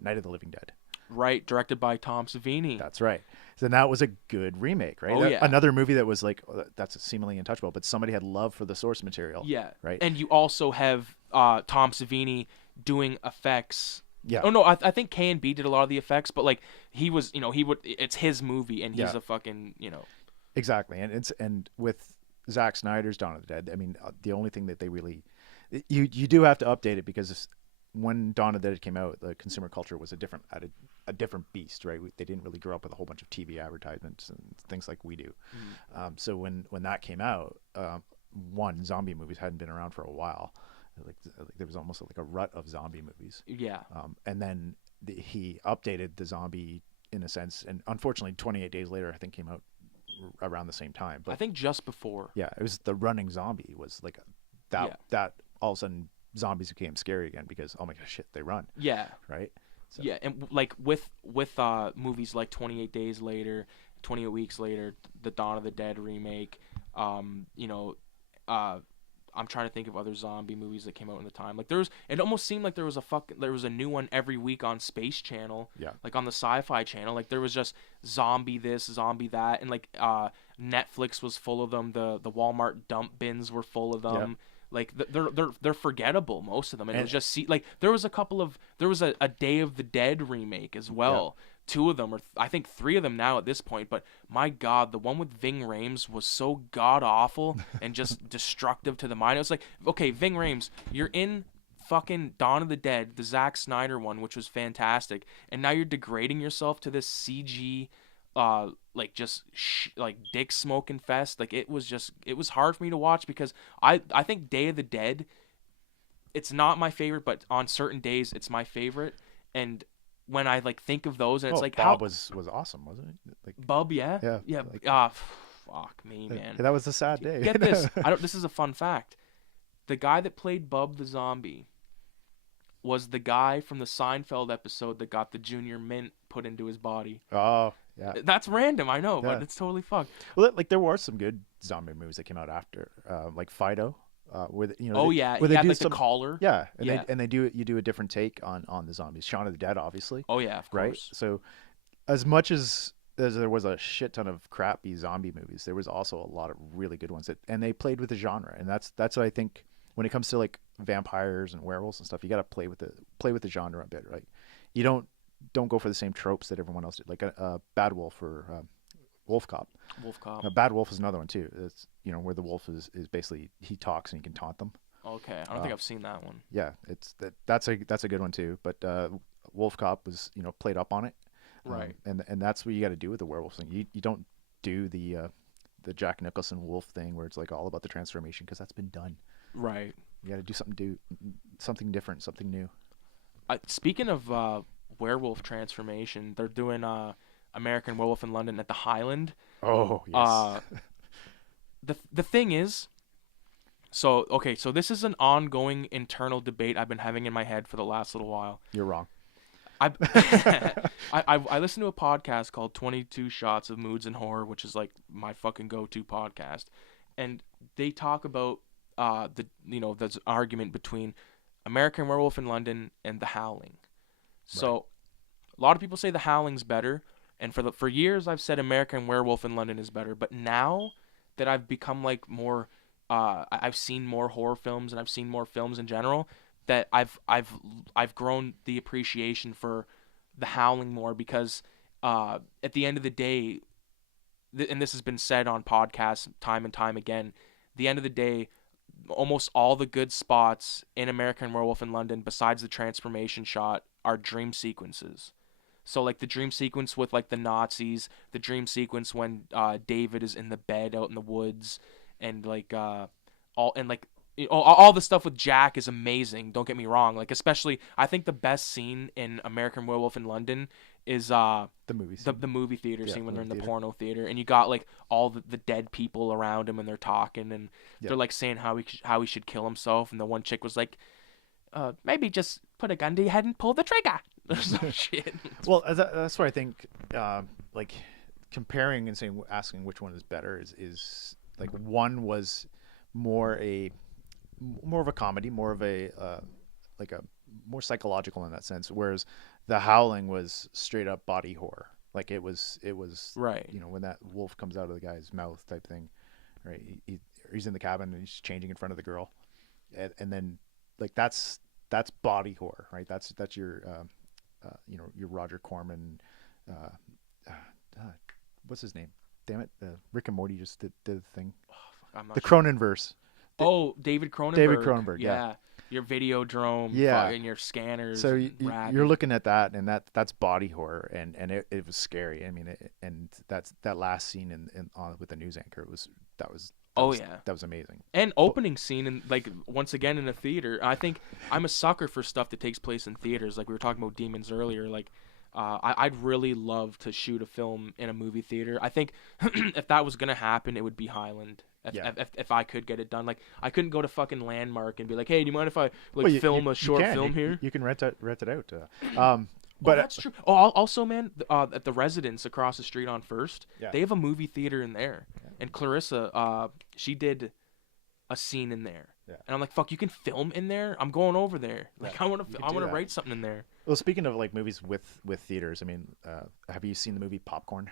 Night of the Living Dead. Right, directed by Tom Savini. That's right. So that was a good remake, right? Oh, yeah. Another movie that was like, that's seemingly untouchable, but somebody had love for the source material. Yeah. Right. And you also have Tom Savini doing effects. Yeah. Oh no, I think K&B did a lot of the effects, but like he was, it's his movie, and he's a fucking, Exactly, and with Zack Snyder's Dawn of the Dead, I mean, the only thing that they really, you do have to update it, because when Dawn of the Dead came out, the consumer culture was a different beast, right? They didn't really grow up with a whole bunch of TV advertisements and things like we do. So when that came out, zombie movies hadn't been around for a while. Like there was almost like a rut of zombie movies. Yeah. And then he updated the zombie in a sense, and unfortunately 28 Days Later I think came out around the same time. But I think just before. Yeah, it was the running zombie was like that all of a sudden zombies became scary again because, oh my gosh, shit, they run. Yeah. Right? So. Yeah, and like with movies like 28 Days Later, 28 Weeks Later, the Dawn of the Dead remake, I'm trying to think of other zombie movies that came out in the time. Like it almost seemed like there was a new one every week on Space Channel. Yeah. Like on the Sci-Fi Channel, like there was just zombie this, zombie that, and like Netflix was full of them. The Walmart dump bins were full of them. Yep. Like they're forgettable, most of them, and it was just like there was a Day of the Dead remake as well. Yeah. 2 of them, or I think 3 of them now at this point. But my God, the one with Ving Rhames was so god awful and just destructive to the mind. It was like, okay, Ving Rhames, you're in fucking Dawn of the Dead, the Zack Snyder one, which was fantastic, and now you're degrading yourself to this CG, like just like dick smoking fest. Like it was hard for me to watch because I think Day of the Dead, it's not my favorite, but on certain days it's my favorite. And when I like think of those, and it's like Bob was awesome, wasn't it? Like Bub, yeah. Like, Fuck me, man. That was a sad day. Get this. This is a fun fact. The guy that played Bub the zombie was the guy from the Seinfeld episode that got the Junior Mint put into his body. Oh, yeah. That's random, I know, Yeah. but it's totally fucked. Well, like there were some good zombie movies that came out after, like Fido. With Where they they do like some, the collar. yeah, and Yeah. you do a different take on the zombies. Shaun of the Dead, obviously, Oh yeah, of right? course. So, as much as there was a shit ton of crappy zombie movies, there was also a lot of really good ones and they played with the genre, and that's what I think when it comes to like vampires and werewolves and stuff, you got to play with the genre a bit, right? You don't go for the same tropes that everyone else did, like a Bad Wolf or Wolf Cop. Wolf Cop. Now, Bad Wolf is another one too. It's where the wolf is basically he talks and you can taunt them. Okay, I don't think I've seen that one. Yeah, that's a good one too. But Wolf Cop was played up on it, Right. And that's what you got to do with the werewolf thing. You don't do the Jack Nicholson wolf thing where it's like all about the transformation, because that's been done. Right. You got to do something different, something new. Speaking of werewolf transformation, they're doing American Werewolf in London at the Highland. Oh yes. The thing is, so this is an ongoing internal debate I've been having in my head for the last little while. You're wrong. I listened to a podcast called 22 Shots of Moods and Horror, which is like my fucking go-to podcast, and they talk about the argument between American Werewolf in London and The Howling. So Right. a lot of people say The Howling's better, and for years I've said American Werewolf in London is better, but now that I've become like more I've seen more horror films and I've seen more films in general, that I've grown the appreciation for The Howling more, because at the end of the day, and this has been said on podcasts time and time again, the end of the day, almost all the good spots in American Werewolf in London, besides the transformation shot, are dream sequences. So like the dream sequence with like the Nazis, the dream sequence when David is in the bed out in the woods, and like all the stuff with Jack is amazing. Don't get me wrong. Like especially, I think the best scene in American Werewolf in London is The movie scene. the movie theater scene when they're in the theater. porno theater, and you got like all the dead people around him, and they're talking, and they're like saying how he should kill himself, and the one chick was like, maybe just put a gun to your head and pull the trigger or some shit. Well, that's why I think like comparing and asking which one is better is like one was more of a comedy, more of a like a more psychological in that sense, whereas The Howling was straight up body horror. Like it was Right. when that wolf comes out of the guy's mouth type thing, right? He's in the cabin and he's changing in front of the girl, and then like that's body horror, right? That's your your Roger Corman, what's his name? Damn it, Rick and Morty just did the thing. I'm not The sure. Cronenverse. David Cronenberg. David Cronenberg, yeah. Your Videodrome, Yeah. and your scanners. So and you're looking at that, and that's body horror, and it was scary. I mean, and that last scene in with the news anchor that was amazing. And opening scene, and like once again in a theater. I think I'm a sucker for stuff that takes place in theaters. Like we were talking about Demons earlier. Like I'd really love to shoot a film in a movie theater. I think if that was gonna happen, it would be Highland. If I could get it done, like I couldn't go to fucking Landmark and be like, hey, do you mind if I film a short film here? You can rent it out. But that's true. Oh, also, man, at the Residence across the street on First, Yeah. they have a movie theater in there. And Clarissa, she did a scene in there. Yeah. And I'm like, fuck, you can film in there? I'm going over there. Like, Yeah, I want you to can do that. write something in there. Well, speaking of like movies with theaters, I mean, have you seen the movie Popcorn?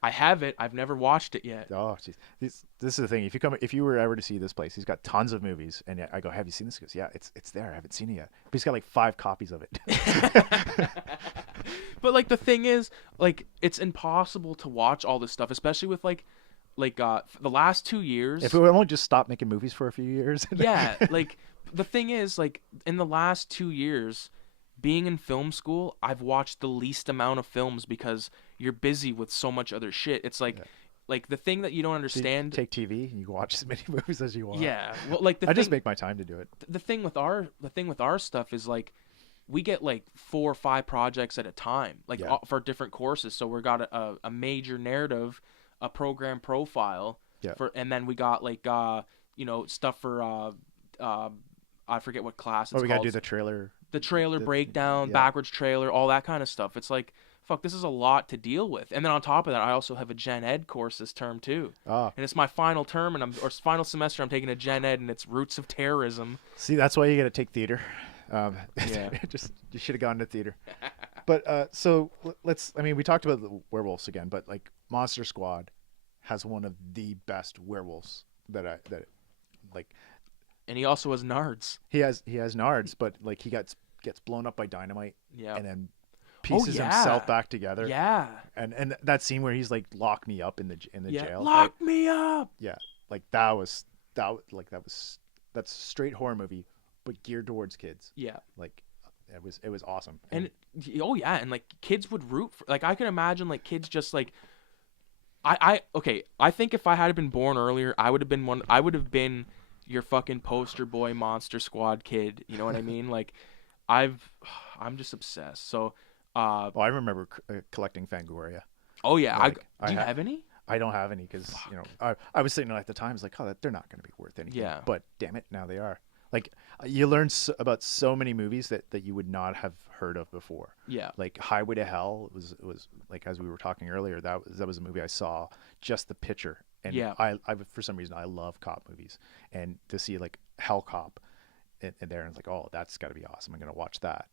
I have it. I've never watched it yet. Oh, jeez. This is the thing. If you were ever to see this place, he's got tons of movies, and I go, "Have you seen this?" He goes, "Yeah, it's there. I haven't seen it yet." But he's got like 5 copies of it. But like the thing is, like it's impossible to watch all this stuff, especially with like the last 2 years. If we would only just stop making movies for a few years. Yeah, like the thing is, like in the last 2 years, being in film school, I've watched the least amount of films because you're busy with so much other shit. It's like, like the thing that you don't understand. Take TV and you watch as many movies as you want. Yeah, well, like I just make my time to do it. The thing with our stuff is like, we get like 4 or 5 projects at a time, like for different courses. So we got a major narrative, a program profile, and then we got like stuff for I forget what class it's called. We gotta do the trailer. The trailer breakdown, backwards trailer, all that kind of stuff. It's like, fuck, this is a lot to deal with. And then on top of that, I also have a Gen Ed course this term too. And it's my final term, or final semester. I'm taking a Gen Ed, and it's Roots of Terrorism. See, that's why you got to take theater. You should have gone to theater. But so we talked about the werewolves again, but like Monster Squad has one of the best werewolves that And he also has nards. He has nards, but like he gets blown up by dynamite. Yeah. And then pieces himself back together. Yeah. And that scene where he's like, "Lock me up in the jail." Lock me up. Yeah. Like that's a straight horror movie, but geared towards kids. Yeah. Like it was awesome. And and like kids would root for, like I can imagine like kids just like I think if I had been born earlier, I would have been your fucking poster boy Monster Squad kid. You know what I mean? Like I'm just obsessed. So I remember collecting Fangoria. Oh yeah. Like, do you have any? I don't have any because I was thinking at the time, I was like, oh, they're not going to be worth anything. Yeah. But damn it, now they are. Like you learn about so many movies that you would not have heard of before. Yeah. Like Highway to Hell was like, as we were talking earlier, that was a movie I saw just the picture. And I for some reason I love cop movies, and to see like Hell Cop and there, and it's like, oh, that's got to be awesome. I'm going to watch that.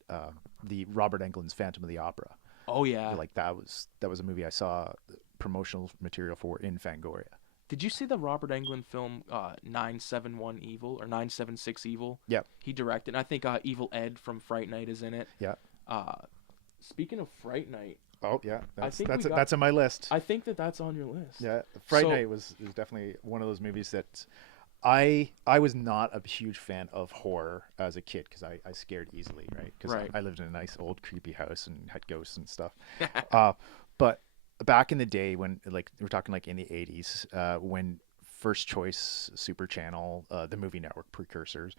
The Robert Englund's Phantom of the Opera. Oh yeah. Like that was a movie I saw promotional material for in Fangoria. Did you see the Robert Englund film 971 Evil or 976 Evil? Yeah. He directed. And I think Evil Ed from Fright Night is in it. Yeah. Speaking of Fright Night. Oh yeah, that's on my list. I think that's on your list. Yeah, Fright Night is definitely one of those movies that I was not a huge fan of horror as a kid because I scared easily, right? Because I lived in a nice old creepy house and had ghosts and stuff. But back in the day when, like, we're talking like in the 80s, when First Choice, Super Channel, the movie network precursors,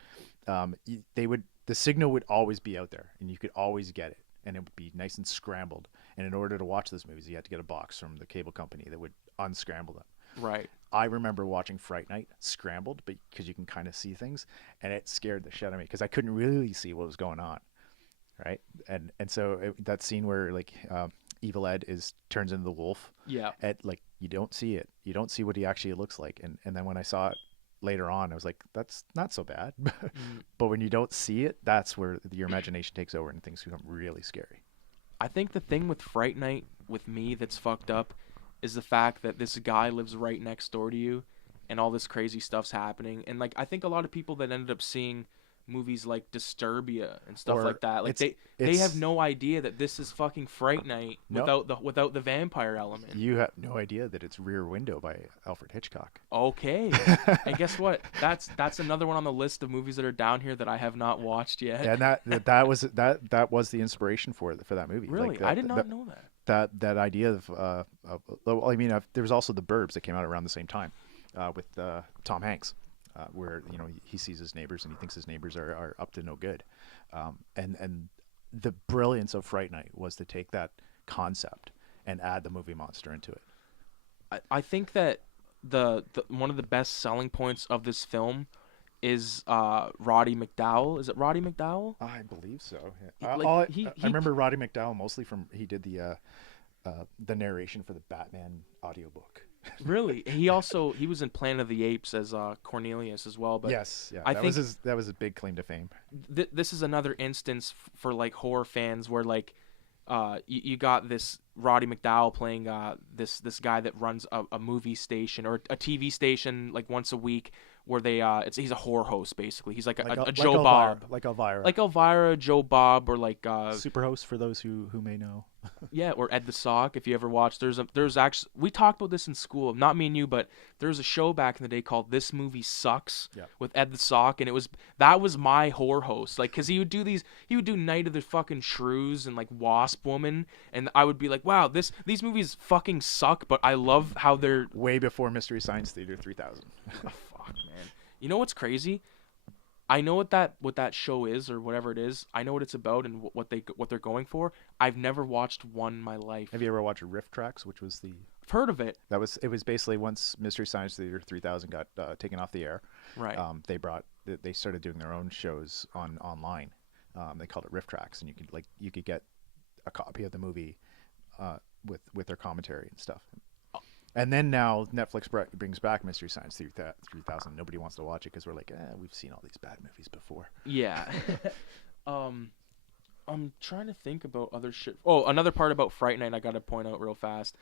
the signal would always be out there and you could always get it, and it would be nice and scrambled. And in order to watch those movies, you had to get a box from the cable company that would unscramble them. Right. I remember watching Fright Night scrambled, but because you can kind of see things, and it scared the shit out of me because I couldn't really see what was going on, right? And so that scene where like Evil Ed turns into the wolf. Yeah. Like you don't see it. You don't see what he actually looks like. And then when I saw it later on, I was like, that's not so bad. But when you don't see it, that's where your imagination takes over and things become really scary. I think the thing with Fright Night with me that's fucked up is the fact that this guy lives right next door to you and all this crazy stuff's happening. And like I think a lot of people that ended up seeing movies like Disturbia and stuff like that, like they have no idea that this is fucking Fright Night without the vampire element. You have no idea that it's Rear Window by Alfred Hitchcock. Okay. And guess what? That's another one on the list of movies that are down here that I have not watched yet. And that was the inspiration for that movie. Really? Like I did not know that. That idea of I mean, there was also The Burbs that came out around the same time with Tom Hanks. Where he sees his neighbors and he thinks his neighbors are up to no good, and the brilliance of Fright Night was to take that concept and add the movie monster into it. I think that the one of the best selling points of this film is Roddy McDowall. Is it Roddy McDowall? I believe so. Yeah. I remember Roddy McDowall mostly from he did the the narration for the Batman audiobook. Really? He was in Planet of the Apes as Cornelius as well. But Yes, yeah, I that think was his big claim to fame. This is another instance for like horror fans where like you got this Roddy McDowall playing this guy that runs a movie station or a TV station like once a week where he's a horror host basically. He's like a Joe Bob, like Elvira, like Elvira, Joe Bob, or like super host for those who may know. yeah, or Ed the Sock. If you ever watched, there's actually, we talked about this in school, not me and you, but there's a show back in the day called This Movie Sucks with Ed the Sock, and that was my horror host, like, because he would do Night of the fucking Shrews and like Wasp Woman, and I would be like, wow, these movies fucking suck, but I love how they're way before Mystery Science Theater 3000. Oh, fuck, man. You know what's crazy? I know what that show is or whatever it is. I know what it's about and what they're going for. I've never watched one in my life. Have you ever watched Riff Tracks, which was I've heard of it. It was basically once Mystery Science Theater 3000 got taken off the air. Right. They started doing their own shows online. They called it Riff Tracks, and you could get a copy of the movie with their commentary and stuff. And then now Netflix brings back Mystery Science Theater 3000. Nobody wants to watch it because we're like, we've seen all these bad movies before. Yeah. I'm trying to think about other shit. Oh, another part about Fright Night I got to point out real fast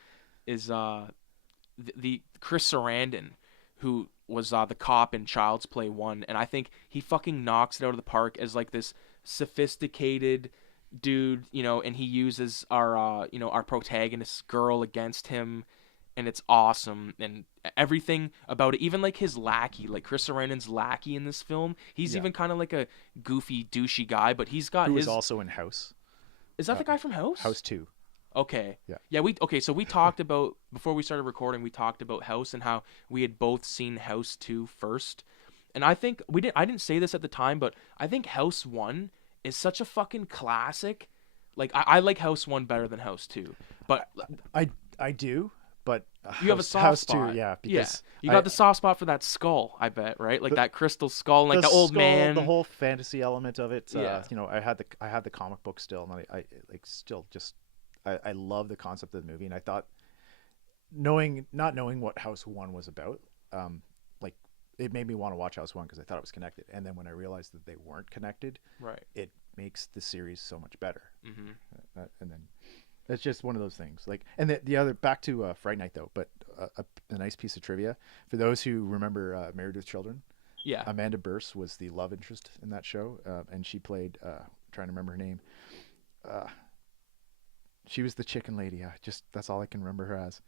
is the Chris Sarandon, who was the cop in Child's Play 1, and I think he fucking knocks it out of the park as like this sophisticated dude, and he uses our protagonist's girl against him. And it's awesome, and everything about it, even like his lackey, like Chris Sarandon's lackey in this film, he's even kind of like a goofy, douchey guy, but he's got Who is also in House. Is that the guy from House? House 2. Okay. Yeah. So we talked about, before we started recording, we talked about House and how we had both seen House 2 first. And I think I didn't say this at the time, but I think House 1 is such a fucking classic. Like, I like House 1 better than House 2. But I do. But you have a soft spot. 2, yeah, because you got the soft spot for that skull, I bet, right? Like that crystal skull, and like the old skull, man. The whole fantasy element of it. Yeah. I had the comic book still, and I like still just I love the concept of the movie, and I thought not knowing what House 1 was about, like it made me want to watch House 1 because I thought it was connected, and then when I realized that they weren't connected, right, it makes the series so much better. Mm-hmm. And then. It's just one of those things. Like, and the other, back to Fright Night though, but a nice piece of trivia for those who remember Married with Children. Yeah, Amanda Bearse was the love interest in that show, and she played. Trying to remember her name. She was the chicken lady. That's all I can remember her as.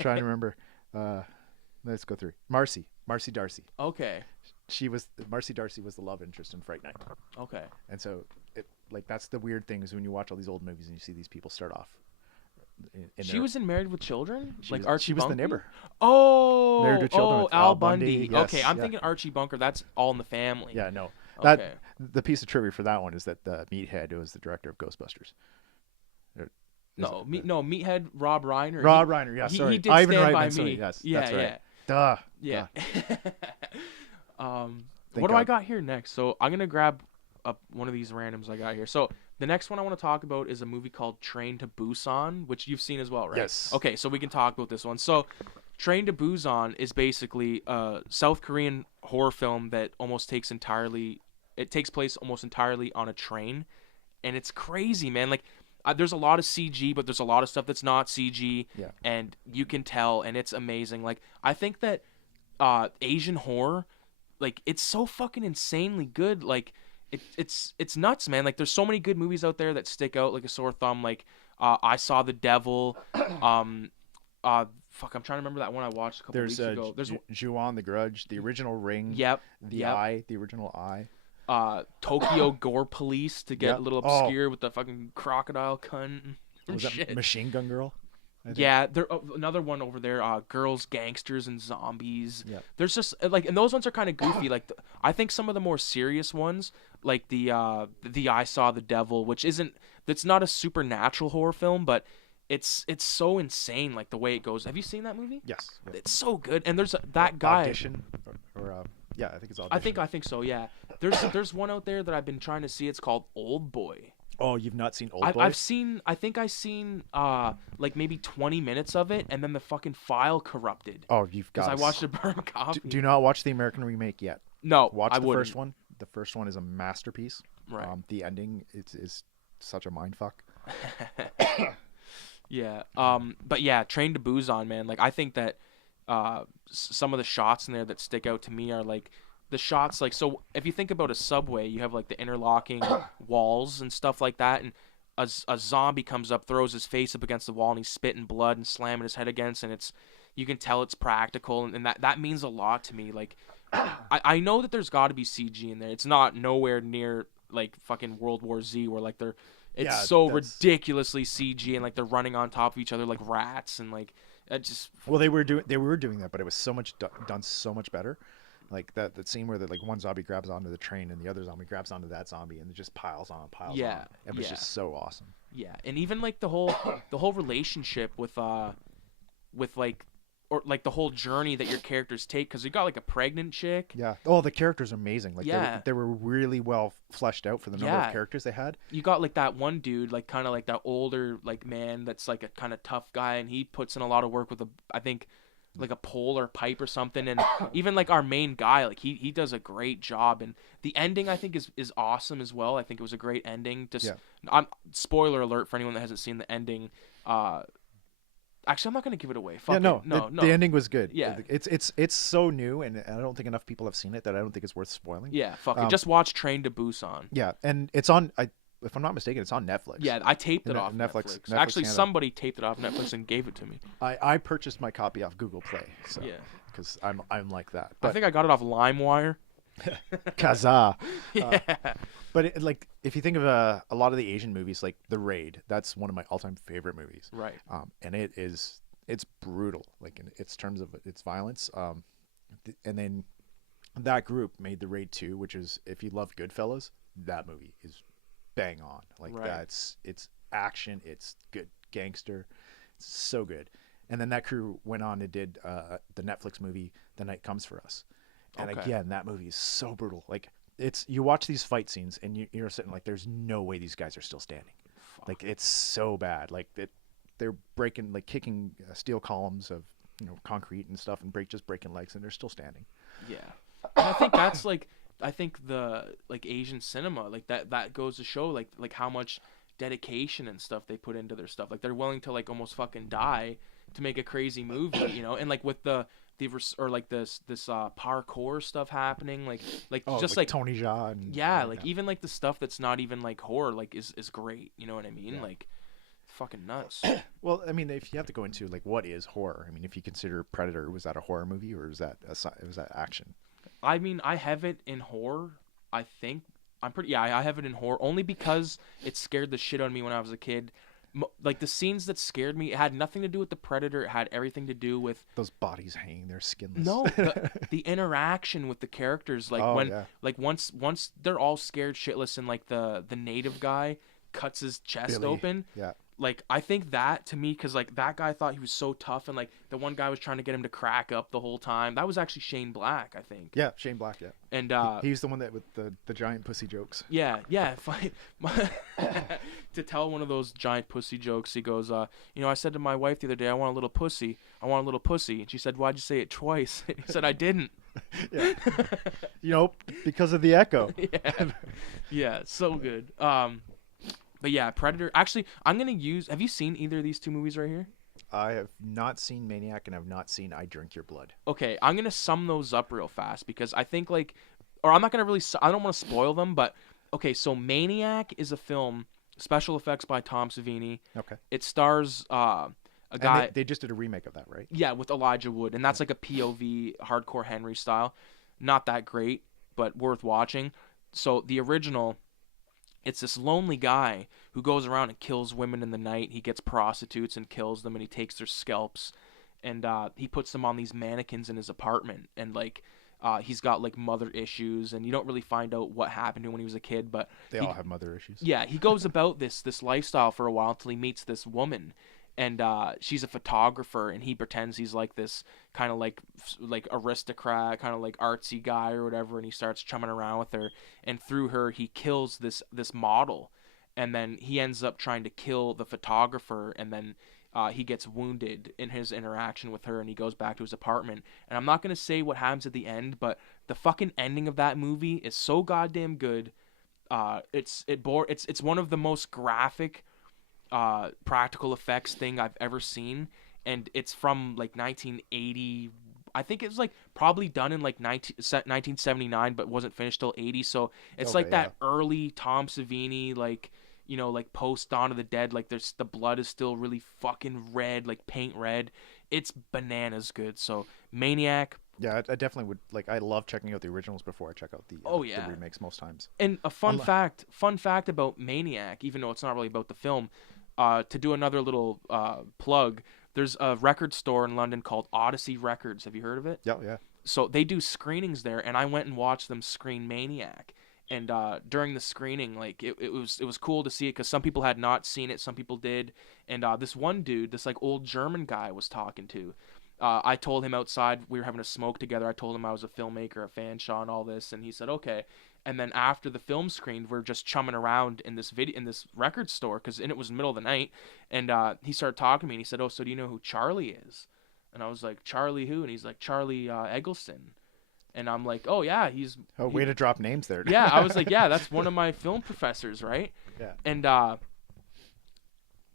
Trying to remember. Let's go through. Marcy Darcy. Okay. Marcy Darcy was the love interest in Fright Night. Okay. And so that's the weird thing is when you watch all these old movies and you see these people start off. She was in Married with Children? Archie She was Bunker? the neighbor. Oh, Married with Children with Al Bundy. Yes, okay, I'm thinking Archie Bunker. That's All in the Family. Yeah, no. Okay. The piece of trivia for that one is that Meathead was the director of Ghostbusters. Meathead, Rob Reiner. Reiner, yeah, sorry. He did Ivan Stand By Reitman, Me. sorry, yes, yeah, that's right. yeah. Duh. Yeah. Duh. What do I got here next? So I'm going to grab up one of these randoms I got here. So the next one I want to talk about is a movie called Train to Busan, which you've seen as well, right? Yes. Okay, so we can talk about this one. So Train to Busan is basically a South Korean horror film that takes place almost entirely on a train. And it's crazy, man. Like, there's a lot of CG, but there's a lot of stuff that's not CG. Yeah. And you can tell, and it's amazing. Like, I think that Asian horror, like, it's so fucking insanely good. Like, it's nuts, man. Like, there's so many good movies out there that stick out like a sore thumb. Like, I Saw the Devil. I'm trying to remember that one I watched a couple weeks ago. There's Ju-on, The Grudge, The Original Ring. Yep. The Eye, The Original Eye. Tokyo Gore Police to get a little obscure with the fucking crocodile cunt. Was that Machine Gun Girl? Yeah, there another one over there. Girls, Gangsters, and Zombies. Yeah. There's just like, and those ones are kind of goofy. Like, I think some of the more serious ones, like the I Saw the Devil, which that's not a supernatural horror film, but it's so insane, like the way it goes. Have you seen that movie? Yes. It's so good. And there's that guy. Audition yeah, I think it's Audition. I think so. Yeah. There's one out there that I've been trying to see. It's called Old Boy. Oh, you've not seen Old I've Boy? seen. I think I seen like maybe 20 minutes of it, and then the fucking file corrupted Oh, you've because got. I watched a burn copy. Do not watch the American remake yet. No, Watch I the wouldn't. first one. The first one is a masterpiece. Right. The ending is such a mindfuck. Yeah. But yeah, Train to Busan, man. Like I think that some of the shots in there that stick out to me are like the shots. Like so, if you think about a subway, you have like the interlocking walls and stuff like that, and a zombie comes up, throws his face up against the wall, and he's spitting blood and slamming his head against, and you can tell it's practical, and that means a lot to me. Like I know that there's got to be CG in there. It's not nowhere near like fucking World War Z where like it's so ridiculously CG and like they're running on top of each other like rats and like it just. Well, they were doing that, but it was so much done so much better. Like that scene where like one zombie grabs onto the train and the other zombie grabs onto that zombie and it just piles on. Yeah, it was just so awesome. Yeah, and even like the whole relationship with like or like the whole journey that your characters take, because you got like a pregnant chick. Yeah. Oh, the characters are amazing. Like yeah. they were really well fleshed out for the number of characters they had. You got like that one dude, like kind of like that older like man that's like a kind of tough guy, and he puts in a lot of work with I think like a pole or pipe or something, and even like our main guy, like he does a great job, and the ending I think is awesome as well. I think it was a great ending. Just spoiler alert for anyone that hasn't seen the ending. Actually, I'm not gonna give it away. Fuck no. The ending was good. Yeah, it's so new, and I don't think enough people have seen it that I don't think it's worth spoiling. Yeah, fuck it. Just watch Train to Busan. Yeah, and it's on. If I'm not mistaken, it's on Netflix. Yeah, I taped it off Netflix. Actually, Canada. Somebody taped it off Netflix and gave it to me. I purchased my copy off Google Play. So, yeah, because I'm like that. But, I think I got it off LimeWire. Kaza. Yeah. But like, if you think of a lot of the Asian movies, like The Raid, that's one of my all-time favorite movies. Right. And it's brutal, like in its terms of its violence. And then that group made The Raid 2, which is, if you love Goodfellas, that movie is bang on. Like it's action, it's good gangster, it's so good. And then that crew went on and did the Netflix movie The Night Comes for Us. And again, that movie is so brutal. Like you watch these fight scenes and you're sitting like, there's no way these guys are still standing. Fuck. Like it's so bad. Like they're breaking, like kicking steel columns of concrete and stuff, and just breaking legs, and they're still standing. Yeah, and I think that's like, I think the like Asian cinema, like that goes to show like how much dedication and stuff they put into their stuff. Like they're willing to like almost fucking die to make a crazy movie, and like with the or like this parkour stuff happening, like just like Tony Jaa and even like the stuff that's not even like horror, like is great. You know what I mean? Yeah. Like fucking nuts. Well, I mean, if you have to go into like what is horror, I mean, if you consider Predator, was that a horror movie or was that action? I mean, I have it in horror. I think I have it in horror only because it scared the shit out of me when I was a kid. Like the scenes that scared me, it had nothing to do with the Predator. It had everything to do with those bodies hanging there skinless. No, the interaction with the characters. Like like once they're all scared shitless, and like the native guy cuts his chest open. Yeah. Like I think that to me, because like that guy thought he was so tough, and like the one guy was trying to get him to crack up the whole time. That was actually Shane Black, I think. Yeah, Shane Black. Yeah. And he's the one that with the giant pussy jokes. Yeah. To tell one of those giant pussy jokes, he goes, I said to my wife the other day, I want a little pussy. And she said, why'd you say it twice? And he said, I didn't. Yeah. Because of the echo. Yeah, so good. But yeah, Predator. Actually, I'm gonna use. Have you seen either of these two movies right here? I have not seen Maniac, and I've not seen I Drink Your Blood. Okay, I'm gonna sum those up real fast because I think or I'm not gonna really. I don't want to spoil them, but okay. So Maniac is a film, special effects by Tom Savini. Okay. It stars a guy. And they just did a remake of that, right? Yeah, with Elijah Wood, and that's like a POV hardcore Henry style. Not that great, but worth watching. So the original. It's this lonely guy who goes around and kills women in the night. He gets prostitutes and kills them, and he takes their scalps, and he puts them on these mannequins in his apartment. And like, he's got like mother issues, and you don't really find out what happened to him when he was a kid. But they all have mother issues. Yeah, he goes about this lifestyle for a while until he meets this woman, and she's a photographer, and he pretends he's like this kind of like aristocrat, kind of like artsy guy or whatever, and he starts chumming around with her, and through her he kills this model, and then he ends up trying to kill the photographer, and then he gets wounded in his interaction with her, and he goes back to his apartment. And I'm not gonna say what happens at the end, but the fucking ending of that movie is so goddamn good. It's one of the most graphic practical effects thing I've ever seen, and it's from like 1980. I think it was like probably done in like 1979, but wasn't finished till 80. So it's Okay, like that early Tom Savini, like, like post Dawn of the Dead, like there's the blood is still really fucking red, like paint red. It's bananas good. So Maniac. Yeah, I definitely would. Like, I love checking out the originals before I check out the the remakes most times. And a fun fact about Maniac, even though it's not really about the film, to do another little plug, there's a record store in London called Odyssey Records. Have you heard of it? Yeah. So they do screenings there, and I went and watched them screen Maniac. And during the screening, like it was cool to see it, because some people had not seen it, some people did. And this one dude, this like old German guy, I was talking to. I told him outside, we were having a smoke together. I told him I was a filmmaker, a Fanshawe, and all this, and he said okay. And then after the film screened, we're just chumming around in this record store, and it was the middle of the night. And he started talking to me, and he said, "Oh, so do you know who Charlie is?" And I was like, "Charlie who?" And he's like, "Charlie Eggleston." And I'm like, "Oh yeah, way to drop names there." Yeah, I was like, "Yeah, that's one of my film professors, right?" Yeah. And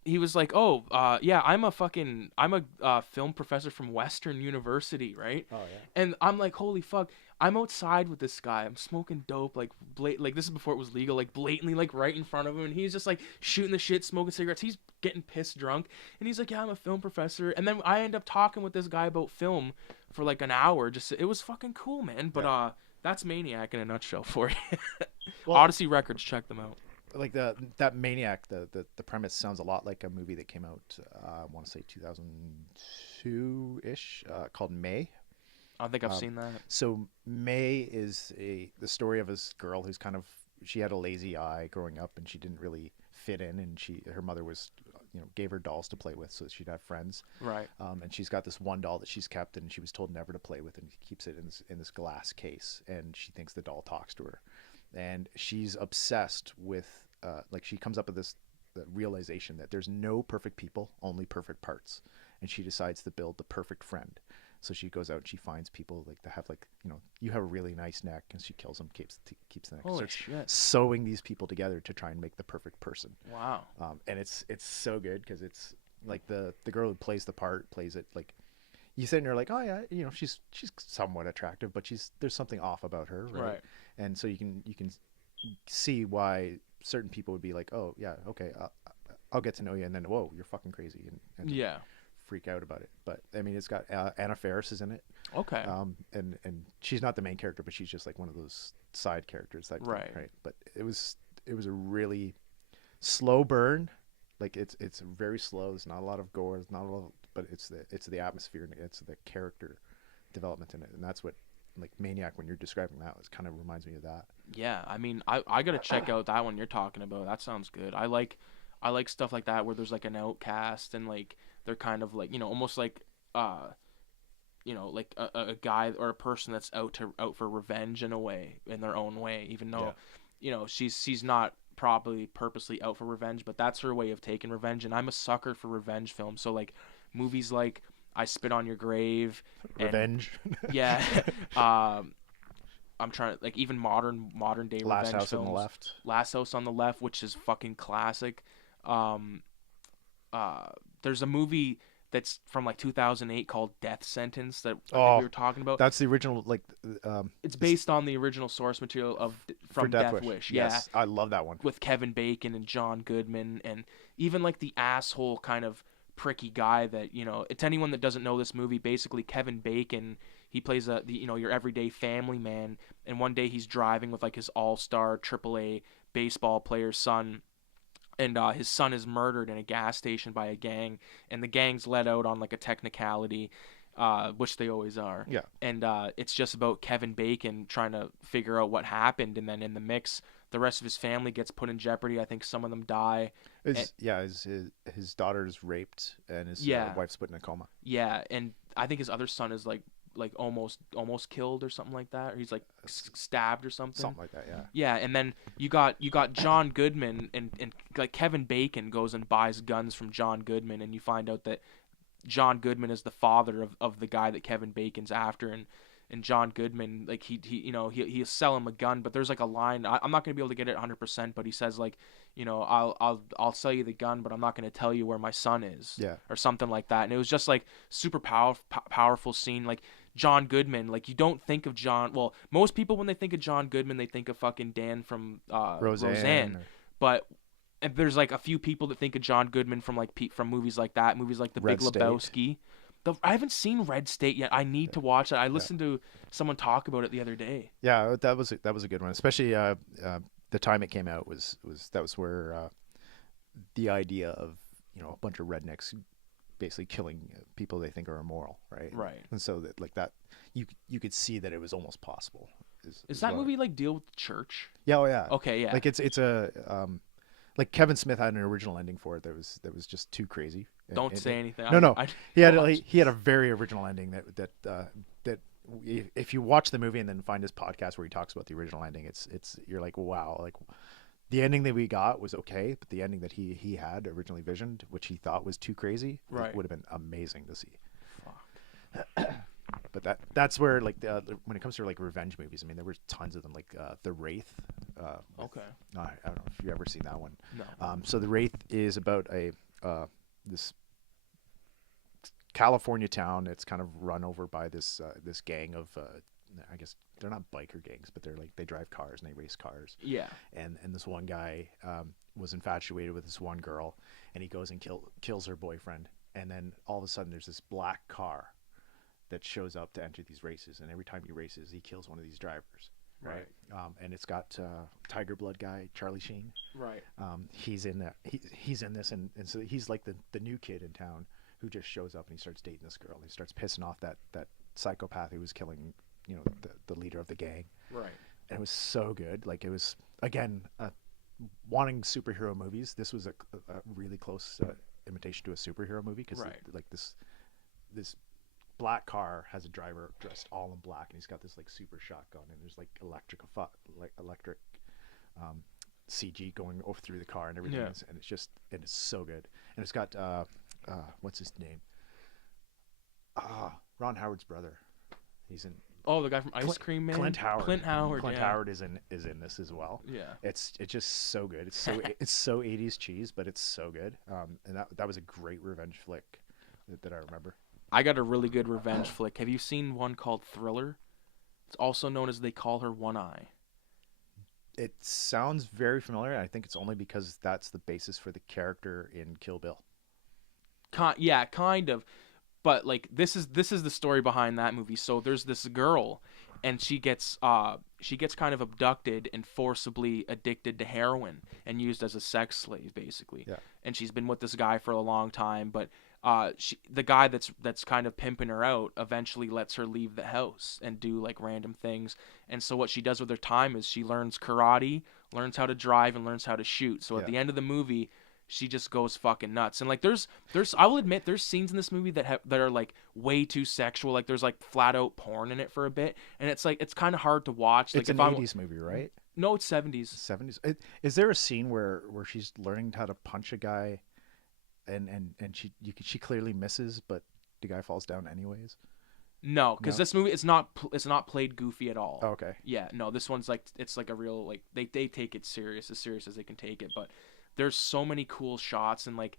he was like, "Oh, yeah, I'm a film professor from Western University, right?" Oh yeah. And I'm like, "Holy fuck." I'm outside with this guy. I'm smoking dope, like this is before it was legal, like blatantly, like right in front of him, and he's just like shooting the shit, smoking cigarettes. He's getting pissed drunk, and he's like, "Yeah, I'm a film professor." And then I end up talking with this guy about film for like an hour. It was fucking cool, man. But that's Maniac in a nutshell for you. Well, Odyssey Records, check them out. Like that Maniac, the premise sounds a lot like a movie that came out, I want to say 2002-ish, called May. I think I've seen that. So May is the story of this girl who's she had a lazy eye growing up, and she didn't really fit in, and her mother was, gave her dolls to play with so that she'd have friends. Right. And she's got this one doll that she's kept, and she was told never to play with, and keeps it in this glass case, and she thinks the doll talks to her, and she's obsessed with she comes up with the realization that there's no perfect people, only perfect parts, and she decides to build the perfect friend. So she goes out and she finds people that have you have a really nice neck, and she kills them, keeps the neck. Holy starts shit. sewing these people together to try and make the perfect person. Wow. And it's so good, because it's like the girl who plays the part plays it like, you sit and you're like, oh yeah, she's somewhat attractive, but there's something off about her, right? And so you can see why certain people would be like, oh yeah, okay, I'll get to know you, and then whoa, you're fucking crazy, and yeah, freak out about it. But I mean, it's got Anna Faris is in it. Okay. And she's not the main character, but she's just like one of those side characters. Right. But it was a really slow burn. Like it's very slow. There's not a lot of gore. There's not a lot, but it's the atmosphere, and it's the character development in it, and that's what, like, Maniac, when you're describing that, it kind of reminds me of that. Yeah, I mean, I gotta check out that one you're talking about. That sounds good. I like stuff like that where there's like an outcast, and like they're kind of like, almost like like a guy or a person that's out for revenge in a way, in their own way, even though she's not probably purposely out for revenge, but that's her way of taking revenge. And I'm a sucker for revenge films, so like movies like I Spit on Your Grave, Revenge. Yeah. I'm trying to, like, even modern day Last revenge House films. on the Left. Last House on the Left, which is fucking classic. There's a movie that's from like 2008 called Death Sentence that we were talking about. That's the original, like, it's based on the original source material from Death Wish. Yes, I love that one. With Kevin Bacon and John Goodman, and even like the asshole kind of pricky guy that, it's anyone that doesn't know this movie, basically Kevin Bacon, he plays your everyday family man, and one day he's driving with like his all-star AAA baseball player's son, and his son is murdered in a gas station by a gang, and the gang's let out on like a technicality, which they always are. Yeah. And it's just about Kevin Bacon trying to figure out what happened, and then in the mix, the rest of his family gets put in jeopardy. I think some of them die. His daughter's raped, and his wife's put in a coma. Yeah, and I think his other son is like like almost killed or something like that, or he's like stabbed or something. Something like that, yeah. Yeah, and then you got John Goodman and like Kevin Bacon goes and buys guns from John Goodman, and you find out that John Goodman is the father of the guy that Kevin Bacon's after, and John Goodman, like he'll sell him a gun, but there's like a line, I'm not gonna be able to get it 100%, but he says like, I'll sell you the gun, but I'm not gonna tell you where my son is, Yeah. or something like that, and it was just like super powerful scene. Like John Goodman, like you don't think of well, most people when they think of John Goodman, they think of fucking Dan from Roseanne. But and there's like a few people that think of John Goodman from from movies like that, movies like The Big Lebowski. I haven't seen Red State yet. I need to watch it. I listened to someone talk about it the other day. Yeah, that was a good one. Especially the time it came out was where the idea of a bunch of rednecks basically killing people they think are immoral, right? Right. And so that like that you could see that it was almost possible. Is that movie like deal with the church? Yeah, oh yeah. Okay, yeah. Like it's a like Kevin Smith had an original ending for it that was just too crazy. Don't say anything. No. He had a very original ending that if you watch the movie and then find his podcast where he talks about the original ending, it's you're like, wow, like the ending that we got was okay, but the ending that he had originally visioned, which he thought was too crazy, right, would have been amazing to see. Fuck. But that's where like when it comes to like revenge movies, I mean there were tons of them, like The Wraith. Okay. I don't know if you've ever seen that one. No. So The Wraith is about this California town. It's kind of run over by this gang of I guess they're not biker gangs, but they drive cars and they race cars. Yeah. And this one guy was infatuated with this one girl, and he goes and kills her boyfriend. And then all of a sudden there's this black car that shows up to enter these races, and every time he races, he kills one of these drivers. Right. And it's got Tiger Blood guy Charlie Sheen. Right. He's in that. He's in this, and so he's like the new kid in town who just shows up and he starts dating this girl, and he starts pissing off that psychopath who was killing the leader of the gang. Right. And it was so good. Like it was again wanting superhero movies. This was a really close imitation to a superhero movie because like this black car has a driver dressed all in black, and he's got this like super shotgun, and there's like electric CG going over through the car and everything. Yeah. And it's so good. And it's got what's his name? Ron Howard's brother. He's in. Oh, the guy from Ice Cream Man. Clint Howard. Clint Howard is in this as well. Yeah. It's just so good. It's so 80s cheese, but it's so good. And that was a great revenge flick that I remember. I got a really good revenge flick. Have you seen one called Thriller? It's also known as They Call Her One Eye. It sounds very familiar. I think it's only because that's the basis for the character in Kill Bill. Yeah, kind of. But like this is the story behind that movie. So there's this girl, and she gets kind of abducted and forcibly addicted to heroin and used as a sex slave, basically. Yeah. And she's been with this guy for a long time, but the guy that's kind of pimping her out eventually lets her leave the house and do like random things. And so what she does with her time is she learns karate, learns how to drive, and learns how to shoot. So at the end of the movie, she just goes fucking nuts. And like there's I will admit there's scenes in this movie that are like way too sexual. Like there's like flat out porn in it for a bit, and it's like it's kind of hard to watch. It's like an 80s movie, right? No, it's 70s. 70s. Is there a scene where she's learning how to punch a guy, and she clearly misses, but the guy falls down anyways? No, because this movie it's not played goofy at all. Oh, okay. Yeah, no, this one's like it's like a real like they take it serious as they can take it, but there's so many cool shots, and like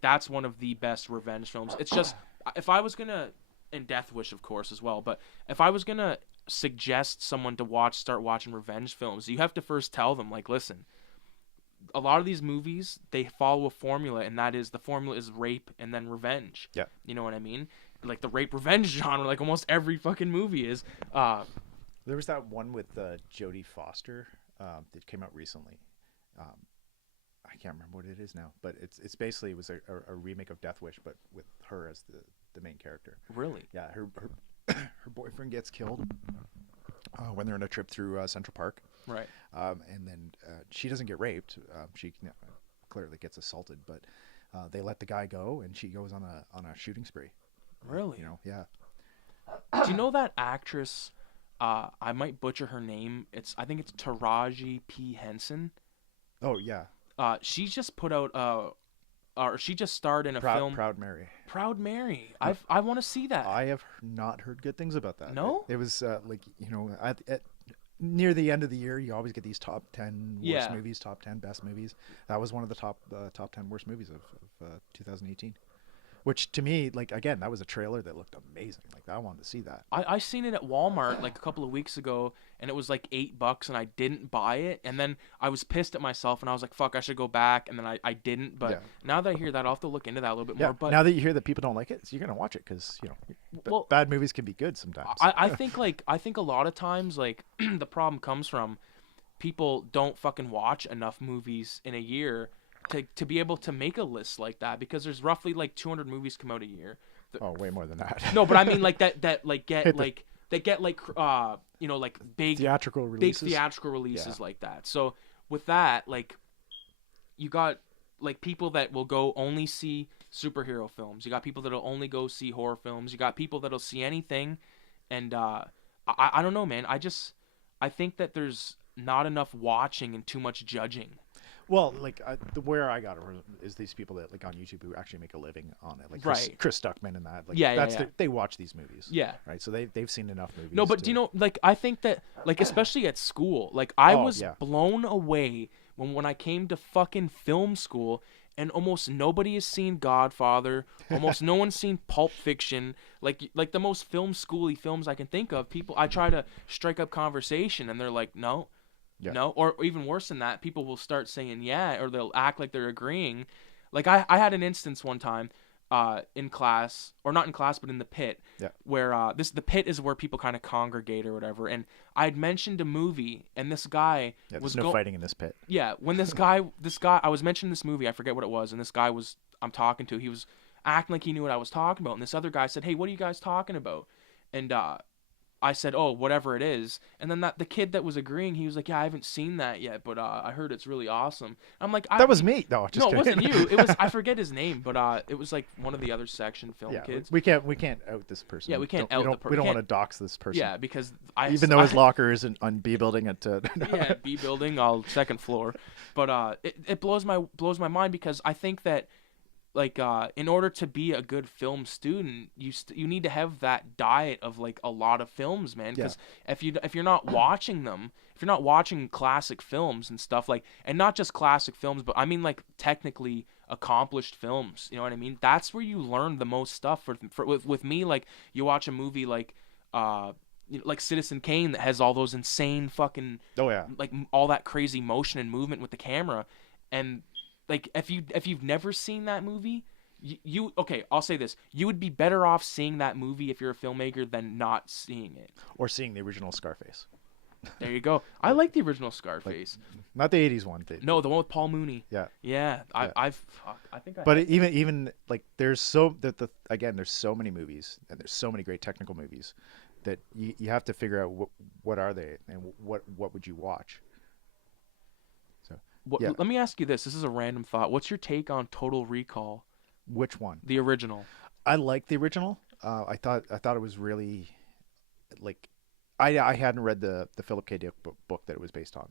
that's one of the best revenge films. It's just if I was gonna, and Death Wish of course as well, but if I was gonna suggest someone to start watching revenge films, you have to first tell them like, listen, a lot of these movies they follow a formula, and that is the formula is rape and then revenge. Yeah, you know what I mean? Like the rape revenge genre, like almost every fucking movie is. There was that one with Jodie Foster that came out recently. I can't remember what it is now, but it's basically it was a remake of Death Wish, but with her as the main character. Really? Yeah, her boyfriend gets killed when they're on a trip through Central Park. Right. And then she doesn't get raped. She clearly gets assaulted, but they let the guy go, and she goes on a shooting spree. Really? Yeah. Do you know that actress? I might butcher her name. I think it's Taraji P Henson. Oh yeah, She just put out or she just starred in a Proud film. Proud Mary. Proud Mary. I want to see that. I have not heard good things about that. No? It was like, at near the end of the year, you always get these top 10 worst movies, top 10 best movies. That was one of the top 10 worst movies of 2018. Which to me, like, again, that was a trailer that looked amazing. Like, I wanted to see that. I seen it at Walmart like a couple of weeks ago, and it was like $8, and I didn't buy it. And then I was pissed at myself, and I was like, "Fuck, I should go back." And then I didn't. But now that I hear that, I'll have to look into that a little bit more. But now that you hear that people don't like it, so you're gonna watch it because bad movies can be good sometimes. I think a lot of times like the problem comes from people don't fucking watch enough movies in a year to be able to make a list like that, because there's roughly like 200 movies come out a year. Oh, way more than that. No, but I mean like that like get like they get like like big theatrical releases like that. So with that, like, you got like people that will go only see superhero films. You got people that'll only go see horror films. You got people that'll see anything. And I don't know, man. I think that there's not enough watching and too much judging. Well, like where I got it is these people that like on YouTube who actually make a living on it, like Chris Stuckman and that. Like, they watch these movies. Yeah. Right. So they've seen enough movies. No, but do you know, like, I think that, like, especially at school, like, I was blown away when I came to fucking film school, and almost nobody has seen Godfather. Almost no one's seen Pulp Fiction. Like the most film schooly films I can think of. I try to strike up conversation, and they're like, no. Yeah. No, or even worse than that, people will start saying yeah, or they'll act like they're agreeing. Like I had an instance one time in class, or not in class, but in the pit, where the pit is where people kind of congregate or whatever. And I had mentioned a movie, and this guy was no fighting in this pit. Yeah, when this guy, I was mentioning this movie, I forget what it was, and this guy I'm talking to, he was acting like he knew what I was talking about, and this other guy said, "Hey, what are you guys talking about?" And I said, "Oh, whatever it is." And then the kid that was agreeing, he was like, "Yeah, I haven't seen that yet, but I heard it's really awesome." I'm like, "That was me." No, it wasn't you. It was, I forget his name, but it was like one of the other section film kids. We can't out this person. Yeah, we can't out the person. We don't want to dox this person. Yeah, because even though his locker is on B building at yeah, B building, second floor. But it blows my mind, because I think that, like, in order to be a good film student, you need to have that diet of like a lot of films, man. Because if you're not watching them, if you're not watching classic films and stuff, like, and not just classic films, but I mean like technically accomplished films, you know what I mean? That's where you learn the most stuff. With me, like, you watch a movie like like Citizen Kane that has all those insane fucking like all that crazy motion and movement with the camera, and like, if you've never seen that movie, okay, I'll say this: you would be better off seeing that movie if you're a filmmaker than not seeing it. Or seeing the original Scarface. There you go. I like the original Scarface. Like, not the '80s one. No, the one with Paul Mooney. Yeah. Yeah. I think. But even like there's there's so many movies, and there's so many great technical movies that you have to figure out what are they, and what would you watch. Let me ask you this. This is a random thought. What's your take on Total Recall? Which one? The original. I like the original. I thought it was really, like, I hadn't read the Philip K. Dick book that it was based on,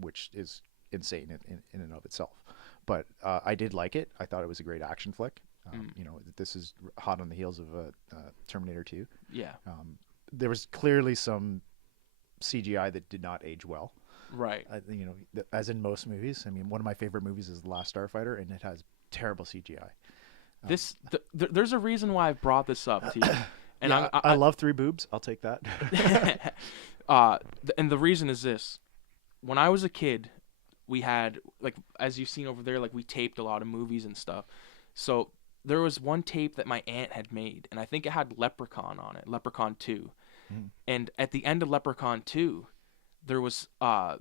which is insane in and of itself. But I did like it. I thought it was a great action flick. This is hot on the heels of Terminator 2. Yeah. There was clearly some CGI that did not age well. Right. As in most movies. I mean, one of my favorite movies is The Last Starfighter, and it has terrible CGI. There's a reason why I brought this up to you. And I love three boobs. I'll take that. And the reason is this. When I was a kid, we had, like, as you've seen over there, like, we taped a lot of movies and stuff. So there was one tape that my aunt had made, and I think it had Leprechaun on it, Leprechaun 2. Mm. And at the end of Leprechaun 2, there was the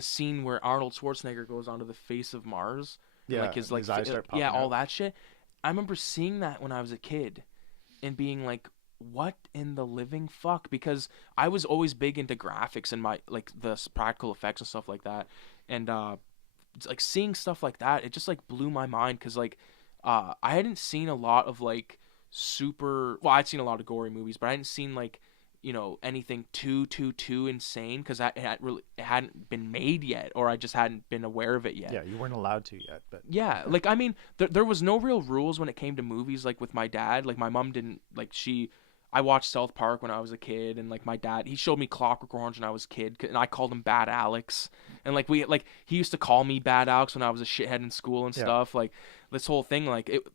scene where Arnold Schwarzenegger goes onto the face of Mars. Yeah, like his eyes start popping out. all that shit. I remember seeing that when I was a kid, and being like, "What in the living fuck?" Because I was always big into graphics and my like the practical effects and stuff like that, and like seeing stuff like that, it just like blew my mind, because like I hadn't seen a lot of like super. Well, I'd seen a lot of gory movies, but I hadn't seen like, you know, anything too insane because it hadn't been made yet, or I just hadn't been aware of it yet. Yeah, you weren't allowed to yet, but Yeah, like I mean, there was no real rules when it came to movies. Like with my dad, like my mom didn't like I watched South Park when I was a kid, and like my dad, he showed me Clockwork Orange when I was a kid, and I called him Bad Alex, and like he used to call me Bad Alex when I was a shithead in school and stuff. Like this whole thing,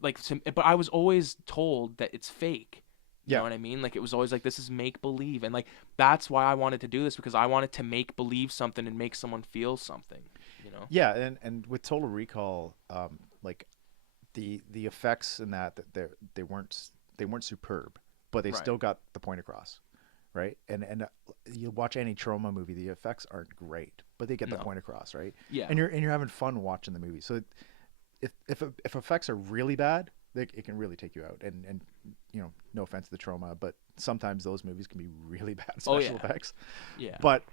but I was always told that it's fake. You know what I mean? Like it was always like, this is make believe, and like that's why I wanted to do this, because I wanted to make believe something and make someone feel something. You know? Yeah, and with Total Recall, like the effects in that they weren't superb, but they still got the point across, right? And you watch any trauma movie, the effects aren't great, but they get the point across, right? Yeah. And you're having fun watching the movie. So if effects are really bad, it can really take you out. And you know, no offense to the trauma, but sometimes those movies can be really bad special effects. Yeah. But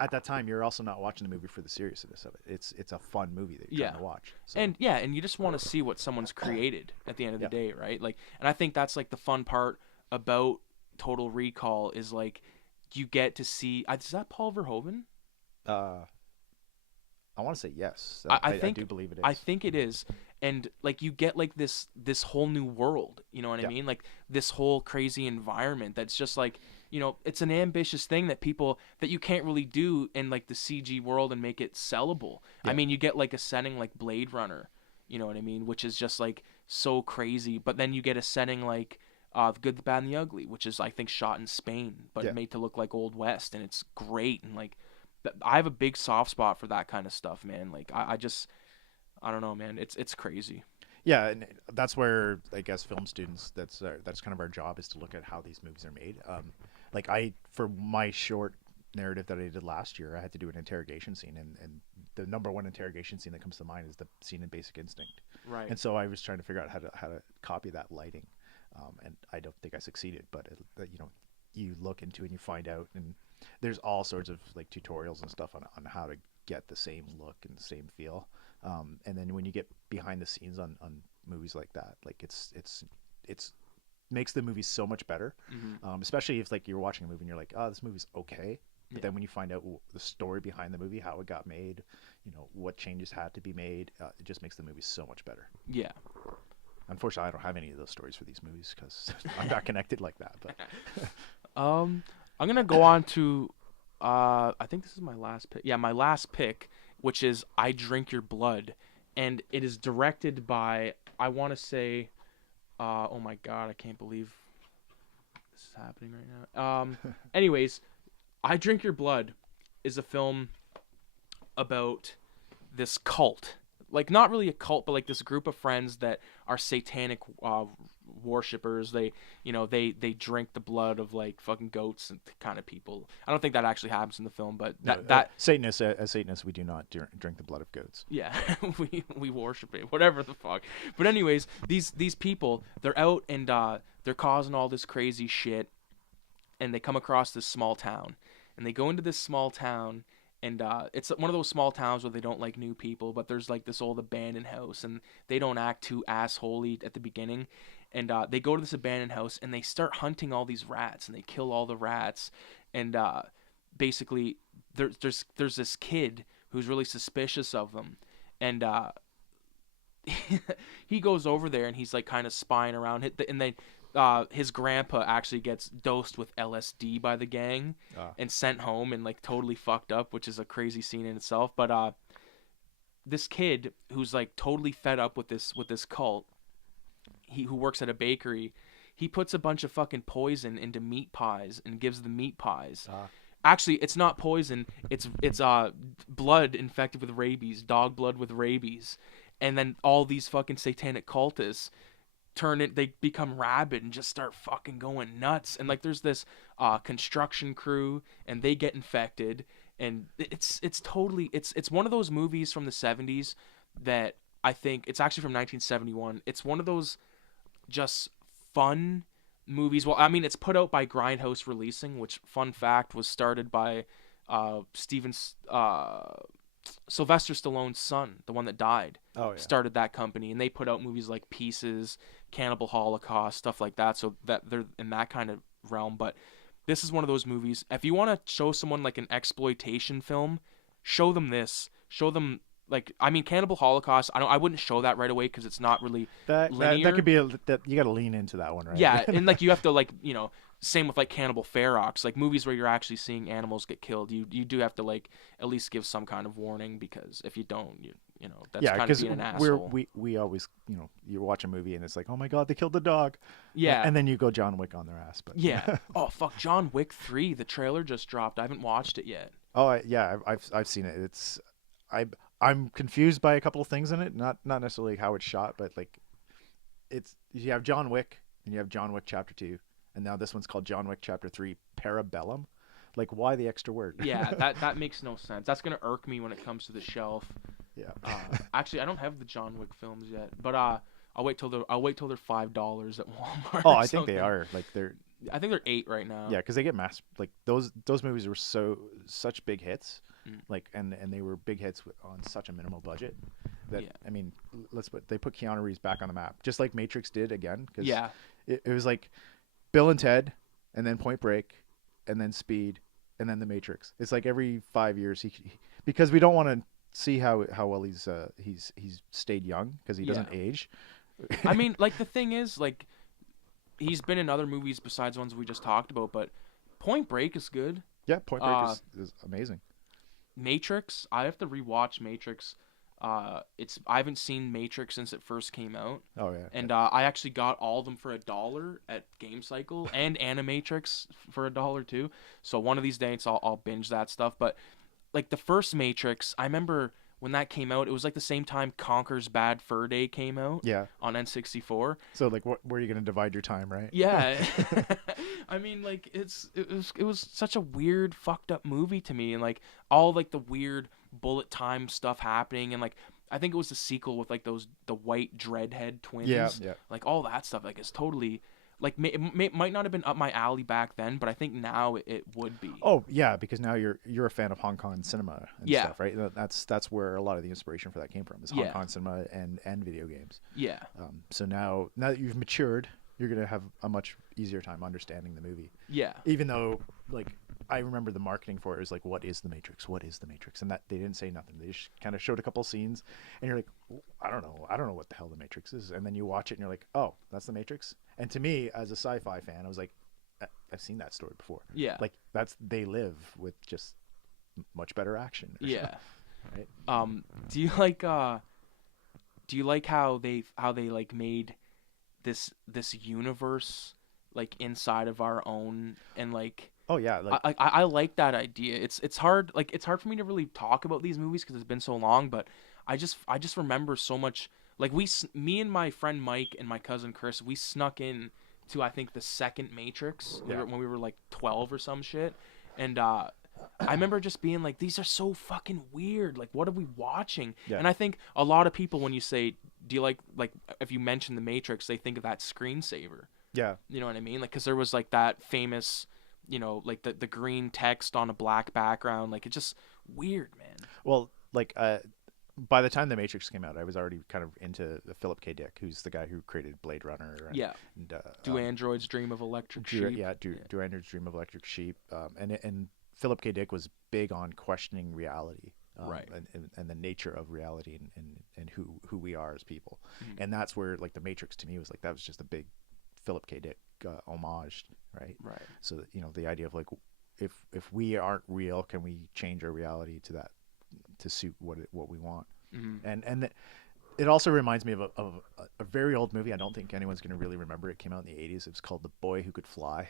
at that time, you're also not watching the movie for the seriousness of it. It's a fun movie that you're trying to watch. So. And you just want to see what someone's created at the end of the day, right? Like, and I think that's like the fun part about Total Recall is like you get to see. Is that Paul Verhoeven? I want to say yes. I do believe it is. I think it is. And like you get like this whole new world, you know what I mean? Like this whole crazy environment that's just like, you know, it's an ambitious thing that you can't really do in like the CG world and make it sellable. I mean, you get like a setting like Blade Runner, you know what I mean, which is just like so crazy. But then you get a setting like The Good, the Bad, and the Ugly, which is I think shot in Spain, but made to look like Old West, and it's great. And like I have a big soft spot for that kind of stuff, man. Like I don't know, man. It's crazy. Yeah, and that's where I guess film students, that's kind of our job, is to look at how these movies are made. Like for my short narrative that I did last year, I had to do an interrogation scene, and the number one interrogation scene that comes to mind is the scene in Basic Instinct. Right. And so I was trying to figure out how to copy that lighting, and I don't think I succeeded, but you know, you look into it and you find out, and there's all sorts of like tutorials and stuff on how to get the same look and the same feel. And then when you get behind the scenes on movies like that, like it's makes the movie so much better. Mm-hmm. Especially if like you're watching a movie and you're like, oh, this movie's okay. But then when you find out the story behind the movie, how it got made, you know, what changes had to be made, it just makes the movie so much better. Yeah. Unfortunately, I don't have any of those stories for these movies because I'm not connected like that. But I'm gonna go on to, I think this is my last pick. Yeah, my last pick, which is I Drink Your Blood, and it is directed by, I want to say, oh my god, I can't believe this is happening right now. Anyways, I Drink Your Blood is a film about this cult. Like, not really a cult, but like this group of friends that are satanic worshippers. They drink the blood of like fucking goats and kind of people. I don't think that actually happens in the film, but that Satanists, as Satanists, we do not drink the blood of goats. Yeah, we worship it, whatever the fuck. But anyways, these people, they're out and they're causing all this crazy shit, and they come across this small town, and they go into this small town. And it's one of those small towns where they don't like new people, but there's like this old abandoned house, and they don't act too assholey at the beginning. And they go to this abandoned house, and they start hunting all these rats, and they kill all the rats. And basically, there's this kid who's really suspicious of them, and he goes over there, and he's like kind of spying around. And then his grandpa actually gets dosed with LSD by the gang and sent home and like totally fucked up, which is a crazy scene in itself. But this kid who's like totally fed up with this cult, who works at a bakery, he puts a bunch of fucking poison into meat pies and gives the meat pies. Actually, it's not poison. It's blood infected with rabies, dog blood with rabies. And then all these fucking satanic cultists they become rabid and just start fucking going nuts. And like there's this construction crew, and they get infected, and it's totally it's one of those movies from the 70s that I think it's actually from 1971. It's one of those just fun movies. Well, I mean, it's put out by Grindhouse Releasing, which, fun fact, was started by Sylvester Stallone's son, the one that died. Started that company, and they put out movies like Pieces, Cannibal Holocaust, stuff like that. So that they're in that kind of realm. But this is one of those movies. If you want to show someone like an exploitation film, show them this. Show them like, I mean, Cannibal Holocaust. I wouldn't show that right away because it's not really linear. That could be that you got to lean into that one, right? Yeah, and like you have to like same with like Cannibal Ferox, like movies where you're actually seeing animals get killed. You do have to like at least give some kind of warning, because if you don't, that's kind of being an asshole. We always you watch a movie and it's like, oh my god, they killed the dog. Yeah, and then you go John Wick on their ass. But yeah. Oh fuck, John Wick 3. The trailer just dropped. I haven't watched it yet. Oh yeah, I've seen it. I'm confused by a couple of things in it. Not necessarily how it's shot, but like you have John Wick and you have John Wick Chapter 2, and now this one's called John Wick Chapter 3 Parabellum. Like, why the extra word? Yeah, that makes no sense. That's gonna irk me when it comes to the shelf. Yeah. Actually, I don't have the John Wick films yet, but I'll wait till they're $5 at Walmart. Oh, I think they are. Like I think they're $8 right now. Yeah, because they get like those movies were such big hits, like and they were big hits on such a minimal budget that I mean, they put Keanu Reeves back on the map, just like Matrix did again. Cause it was like Bill and Ted, and then Point Break, and then Speed, and then The Matrix. It's like every 5 years because we don't want to see how well he's stayed young, because he doesn't age. I mean, like the thing is, like, he's been in other movies besides ones we just talked about, but Point Break is good. Yeah, Point Break is amazing. Matrix, I have to rewatch Matrix. I haven't seen Matrix since it first came out. Oh yeah. And I actually got all of them for $1 at Game Cycle, and Animatrix for $1 too. So one of these days I'll binge that stuff. But like the first Matrix, I remember when that came out, it was like the same time Conker's Bad Fur Day came out. Yeah. On N64. So like, where are you gonna divide your time, right? Yeah. I mean, like it was such a weird, fucked up movie to me, and like all like the weird bullet time stuff happening, and like I think it was the sequel with like the white dreadhead twins. Yeah. Like all that stuff, like it's totally. Like it might not have been up my alley back then, but I think now it would be. Oh yeah, because now you're a fan of Hong Kong cinema and stuff, right? That's where a lot of the inspiration for that came from, is Hong Kong cinema and video games. Yeah. So now that you've matured, you're gonna have a much easier time understanding the movie. Yeah. Even though, like, I remember the marketing for it was like, "What is the Matrix? What is the Matrix?" And that they didn't say nothing. They just kind of showed a couple scenes, and you're like, "I don't know what the hell the Matrix is." And then you watch it, and you're like, "Oh, that's the Matrix." And to me, as a sci-fi fan, I was like, "I've seen that story before." Yeah. Like they live with just much better action. Yeah. Right. Do you like how they like made this universe like inside of our own, and like. Oh yeah, like I like that idea. It's hard for me to really talk about these movies because it's been so long, but I just remember so much. Like me and my friend Mike and my cousin Chris, we snuck in to I think the second Matrix when we were like 12 or some shit, and I remember just being like, these are so fucking weird. Like, what are we watching? Yeah. And I think a lot of people, when you say, do you like if you mention the Matrix, they think of that screensaver. Yeah. You know what I mean? Like, because there was like that famous. Like the green text on a black background, like it's just weird, man. Well, like by the time the Matrix came out, I was already kind of into Philip K. Dick, who's the guy who created Blade Runner. And, Do Androids Dream of Electric Sheep? Yeah, Do Androids Dream of Electric Sheep? And Philip K. Dick was big on questioning reality, right? And the nature of reality, and who we are as people. Mm-hmm. And that's where like the Matrix to me was like, that was just a big Philip K. Dick homage, right? Right. So the idea of like, if we aren't real, can we change our reality to that, to suit what we want? Mm-hmm. And it also reminds me of a very old movie. I don't think anyone's going to really remember. It came out in the 80s. It was called The Boy Who Could Fly,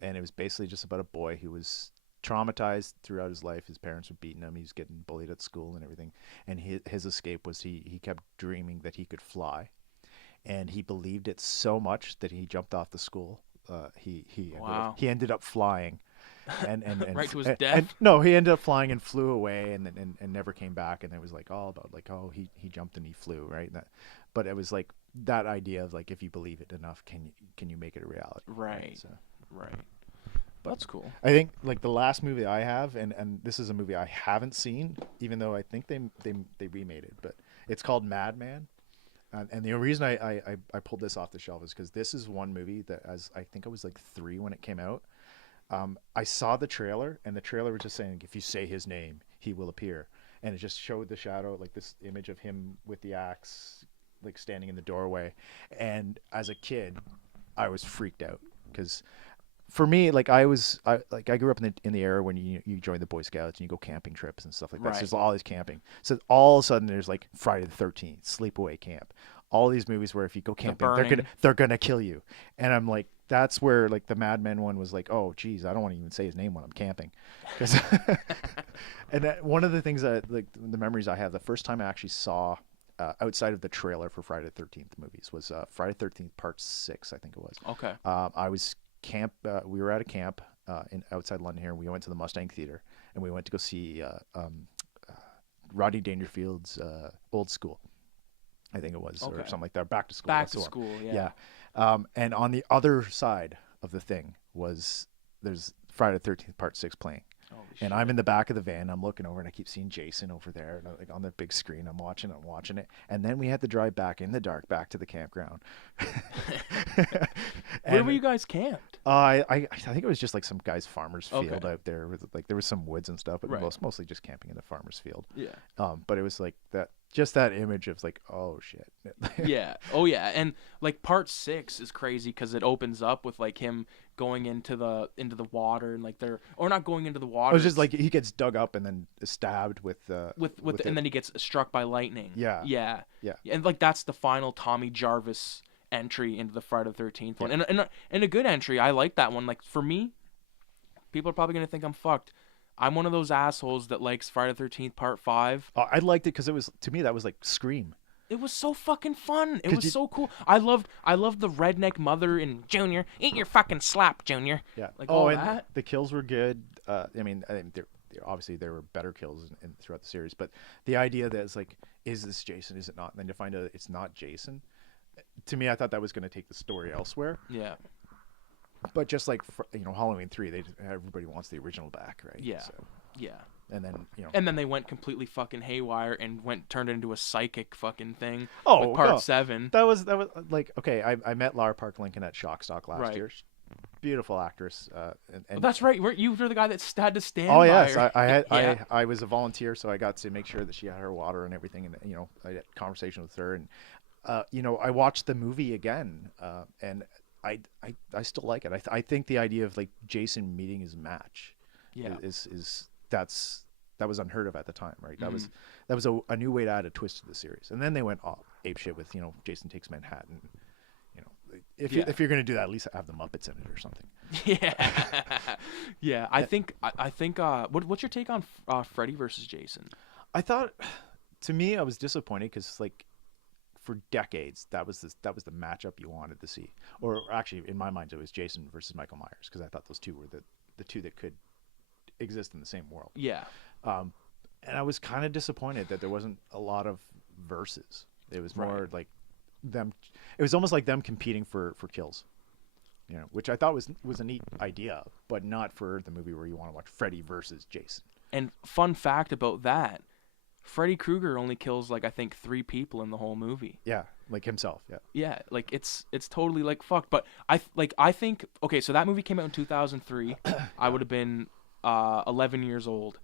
and it was basically just about a boy who was traumatized throughout his life. His parents were beating him. He was getting bullied at school and everything. And his escape was he kept dreaming that he could fly. And he believed it so much that he jumped off the school. He ended up flying, and right to his death. No, he ended up flying and flew away, and never came back. And it was like all about like, oh, he jumped and he flew, right? But it was like that idea of like, if you believe it enough, can you make it a reality? Right. So, right. But that's cool. I think like the last movie I have, and this is a movie I haven't seen, even though I think they remade it, but it's called Madman. And the reason I pulled this off the shelf is because this is one movie that, as I think I was like 3 when it came out. I saw the trailer, and the trailer was just saying, if you say his name, he will appear. And it just showed the shadow, like this image of him with the axe, like standing in the doorway. And as a kid, I was freaked out because for me, like I grew up in the era when you join the Boy Scouts and you go camping trips and stuff like that. Right. So there's all this camping. So all of a sudden there's like Friday the 13th, sleepaway camp. All these movies where if you go camping, they're gonna kill you. And I'm like, that's where like the Mad Men one was like, oh geez, I don't want to even say his name when I'm camping. And one of the things that like the memories I have, the first time I actually saw outside of the trailer for Friday the 13th movies was Friday the 13th Part 6, I think it was. Okay. I was we were at a camp in outside London here. We went to the Mustang Theater and we went to go see Rodney Dangerfield's Old School, I think it was, or something like that. Back to School. Back to School, yeah. And on the other side of the thing there's Friday the 13th Part 6 playing. And I'm in the back of the van. I'm looking over, and I keep seeing Jason over there, and like on the big screen. I'm watching it, and then we had to drive back in the dark back to the campground. Where were you guys camped? I think it was just like some guy's farmer's field out there. With, like there was some woods and stuff, but mostly just camping in the farmer's field. Yeah. But it was like that image of like, oh shit. Yeah. Oh yeah. And like Part 6 is crazy because it opens up with like him going into the water and like or not going into the water. It was just like he gets dug up and then stabbed with and then he gets struck by lightning. Yeah. And like that's the final Tommy Jarvis entry into the Friday the 13th one. And a good entry. I like that one. Like for me, people are probably gonna think I'm fucked. I'm one of those assholes that likes Friday the 13th Part 5. I liked it because it was, to me, that was like Scream. It was so fucking fun. It was so cool. I loved the redneck mother and Junior. Eat your fucking slap, Junior. Yeah. Like all that. The kills were good. I think obviously there were better kills throughout the series, but the idea that it's like, is this Jason? Is it not? And then to find out it's not Jason. To me, I thought that was going to take the story elsewhere. Yeah. But just like Halloween 3, everybody wants the original back, right? Yeah. So, yeah. And then And then they went completely fucking haywire and turned it into a psychic fucking thing. Oh, with Part 7. That was like, okay. I met Lara Park Lincoln at Shockstock last year. Beautiful actress. And that's right. You were the guy that had to stand. Oh by yes, her. I was a volunteer, so I got to make sure that she had her water and everything, and I had a conversation with her, and I watched the movie again, and I still like it. I think the idea of like Jason meeting his match, that was unheard of at the time, right? That was a new way to add a twist to the series. And then they went ape shit with Jason Takes Manhattan. If you're gonna do that, at least have the Muppets in it or something. Yeah, yeah. I think what's your take on Freddy versus Jason? I thought, to me, I was disappointed because like, for decades, that was the matchup you wanted to see. Or actually, in my mind, it was Jason versus Michael Myers, because I thought those two were the two that could exist in the same world. Yeah. And I was kind of disappointed that there wasn't a lot of verses. It was more like them. It was almost like them competing for kills. Which I thought was a neat idea, but not for the movie where you want to watch Freddy versus Jason. And fun fact about that, Freddy Krueger only kills like I think 3 people in the whole movie. Yeah, like himself. Yeah. Yeah, like it's totally like fucked. But I think okay, so that movie came out in 2003. I would have been 11 years old,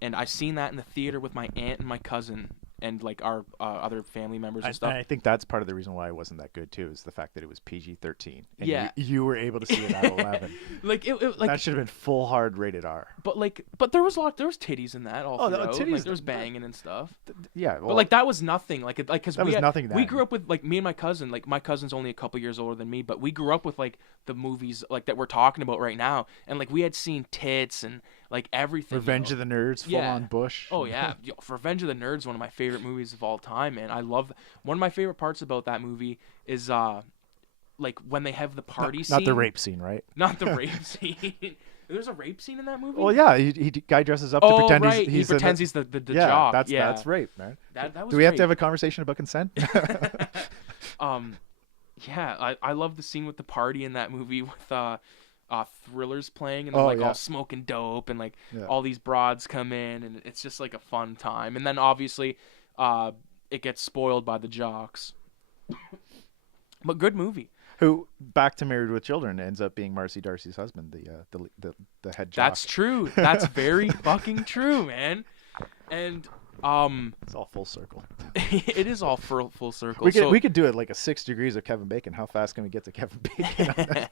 and I seen that in the theater with my aunt and my cousin and like our other family members and stuff. And I think that's part of the reason why it wasn't that good too, is the fact that it was PG-13. And yeah, you were able to see it at 11. like that should have been full hard rated R. But there was titties in that all throughout. Titties. Like, there was banging and stuff. Yeah, well, but like that was nothing. Because that was nothing. Then. We grew up with like me and my cousin. Like my cousin's only a couple years older than me, but we grew up with like the movies like that we're talking about right now, and like we had seen tits and like everything. Revenge of the Nerds, full on Bush. Oh yeah, Revenge of the Nerds, one of my favorite movies of all time, man. I love one of my favorite parts about that movie is like when they have the party scene. Not the rape scene, right? Not the rape scene. There's a rape scene in that movie. Well, yeah, he guy dresses up to pretend he pretends he's the jock. That's rape, man. That was Do we have to have a conversation about consent? Yeah, I love the scene with the party in that movie with Thrillers playing and they're all smoking dope and like all these broads come in and it's just like a fun time. And then obviously it gets spoiled by the jocks. But good movie. Who, back to Married with Children, ends up being Marcy Darcy's husband, the head jock. That's true. That's very fucking true, man. And it's all full circle. it is all full circle. We could do it like a 6 degrees of Kevin Bacon. How fast can we get to Kevin Bacon?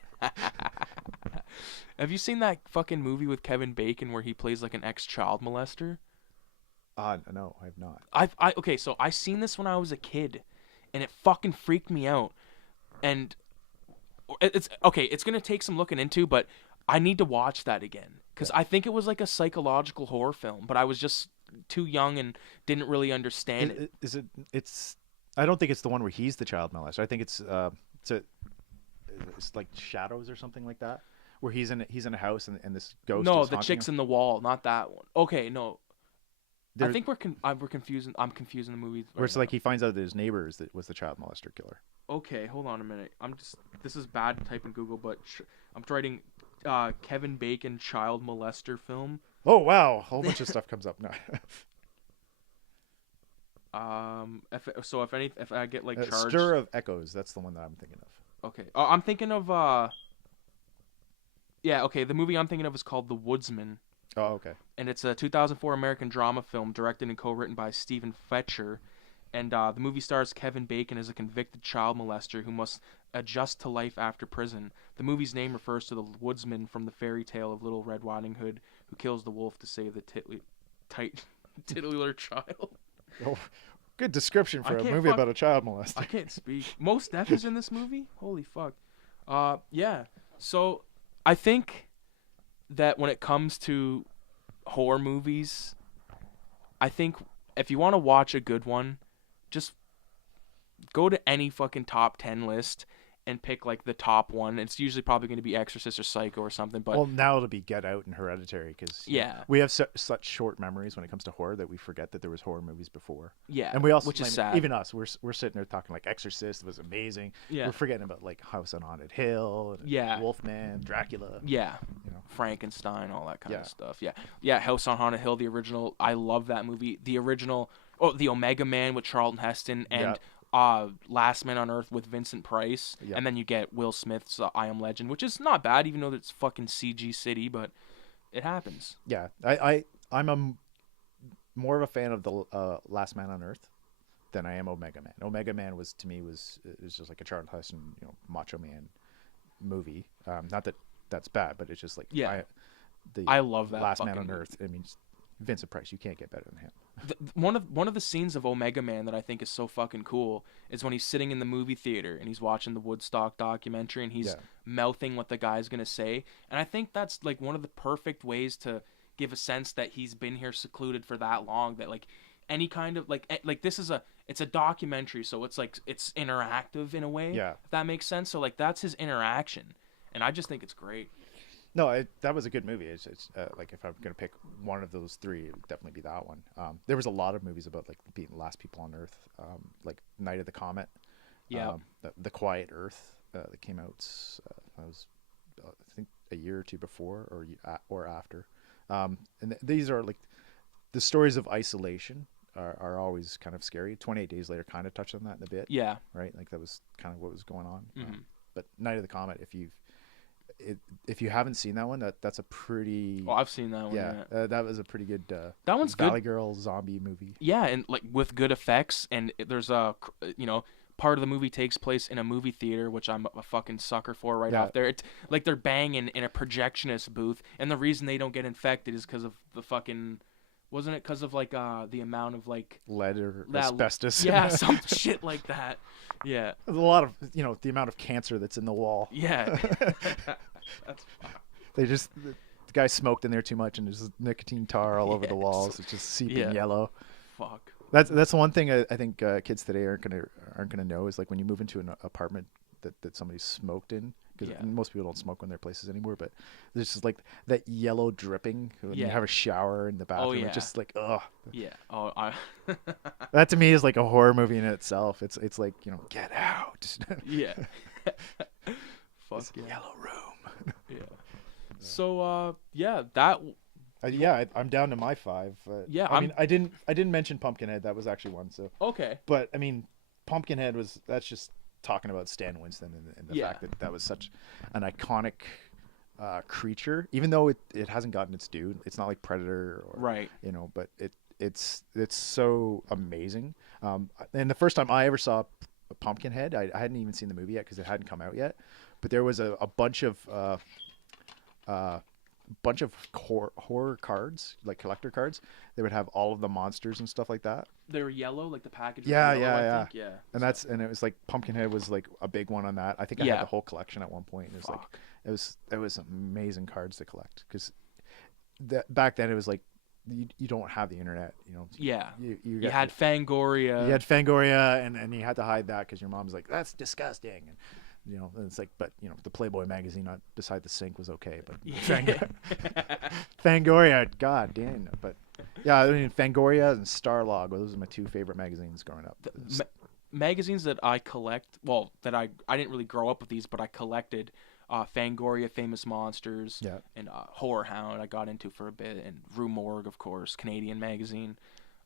Have you seen that fucking movie with Kevin Bacon where he plays like an ex-child molester? No, I have not. Okay, so I seen this when I was a kid, and it fucking freaked me out. And it's okay. It's gonna take some looking into, but I need to watch that again because I think it was like a psychological horror film, but I was just too young and didn't really understand it. Is it? It's. I don't think it's the one where he's the child molester. I think it's like Shadows or something like that, where he's in a house and this ghost. No, is the haunting chick's him. in the wall, not that one. Okay, no. There's, I think we're confusing. I'm confusing the movies. Where it's like he finds out that his neighbor was the child molester killer. Okay, hold on a minute. This is bad typing Google, but I'm writing Kevin Bacon child molester film. Oh wow, a whole bunch of stuff comes up now. If I get like charged. Stir of Echoes, that's the one that I'm thinking of. Okay. I'm thinking of yeah, okay, the movie I'm thinking of is called The Woodsman. Oh, okay. And it's a 2004 American drama film directed and co-written by Stephen Fetcher. And the movie stars Kevin Bacon as a convicted child molester who must adjust to life after prison. The movie's name refers to the woodsman from the fairy tale of Little Red Riding Hood who kills the wolf to save the titular child. Oh, good description for a movie about a child molester. I can't speak. Mos Def is in this movie? Holy fuck. Yeah. So I think that when it comes to horror movies, I think if you want to watch a good one, just go to any fucking top 10 list and pick like the top one. It's usually probably going to be Exorcist or Psycho or something. But well, now it'll be Get Out and Hereditary because we have such short memories when it comes to horror that we forget that there was horror movies before. Yeah, and we also, which is sad. Even us, we're sitting there talking like Exorcist was amazing. Yeah, we're forgetting about like House on Haunted Hill. And Wolfman, Dracula. Yeah, Frankenstein, all that kind of stuff. Yeah, House on Haunted Hill, the original. I love that movie. The original. Oh, the Omega Man with Charlton Heston and. Last Man on Earth with Vincent Price, and then you get Will Smith's I Am Legend, which is not bad, even though it's fucking CG City, but it happens. Yeah, I'm more of a fan of the Last Man on Earth than I am Omega Man. Omega Man was just like a Charlton Heston, Macho Man movie. Not that that's bad, but it's just like I love that Last Man on Earth. I mean, Vincent Price, you can't get better than him. One of the scenes of Omega Man that I think is so fucking cool is when he's sitting in the movie theater and he's watching the Woodstock documentary and he's mouthing what the guy's gonna say, and I think that's like one of the perfect ways to give a sense that he's been here secluded for that long, that like any kind of like this is it's a documentary, so it's like it's interactive in a way, if that makes sense. So like that's his interaction, and I just think it's great. No, that was a good movie. It's like if I'm gonna pick one of those three, it would definitely be that one. There was a lot of movies about like being the last people on Earth, like Night of the Comet, the Quiet Earth that came out. I think a year or two before or after. And these are like the stories of isolation are always kind of scary. 28 Days Later kind of touched on that in a bit. Yeah. Right. Like that was kind of what was going on. Mm-hmm. But Night of the Comet, if you haven't seen that one, that's a pretty. Oh, I've seen that one. Yeah, that was a pretty good. That one's Valley good. Girl zombie movie. Yeah, and like with good effects, and there's a part of the movie takes place in a movie theater, which I'm a fucking sucker for right out there. It's like they're banging in a projectionist booth, and the reason they don't get infected is because of the fucking. Wasn't it because of like the amount of like lead or asbestos? Yeah, some shit like that. Yeah. There's a lot of the amount of cancer that's in the wall. Yeah. That's the guy smoked in there too much, and there's nicotine tar all over the walls. It's just seeping yellow. Fuck. That's one thing I think kids today aren't gonna know is like when you move into an apartment that somebody smoked in. Because most people don't smoke in their places anymore, but there's just like that yellow dripping when you have a shower in the bathroom. It's just like, ugh. Yeah. That to me is like a horror movie in itself. It's like, get out. Yeah. Fuck this yellow room. Yeah. So that. I'm down to my 5. Yeah. I mean, I didn't mention Pumpkinhead. That was actually one. So. Okay. But I mean, Pumpkinhead that's just talking about Stan Winston and the fact that was such an iconic creature, even though it hasn't gotten its due. It's not like Predator or, Right. But it's so amazing. And the first time I ever saw Pumpkinhead, I hadn't even seen the movie yet because it hadn't come out yet, but there was a bunch of horror cards, like collector cards. They would have all of the monsters and stuff like that. They were yellow, like the package. Yeah, was yellow, yeah. I think. Yeah. And it was like Pumpkinhead was like a big one on that. I think I had the whole collection at one point. It was Fuck. it was amazing cards to collect because back then it was like you don't have the internet, Yeah. You had Fangoria. You had Fangoria, and you had to hide that because your mom's like, that's disgusting. And it's like, but the Playboy magazine beside the sink was okay, but Fangoria, god damn. But yeah, I mean, Fangoria and Starlog, those are my two favorite magazines growing up. Magazines that I collect, well, that I didn't really grow up with these, but I collected Fangoria, Famous Monsters, and Horror Hound I got into for a bit, and Rue Morgue, of course, Canadian magazine.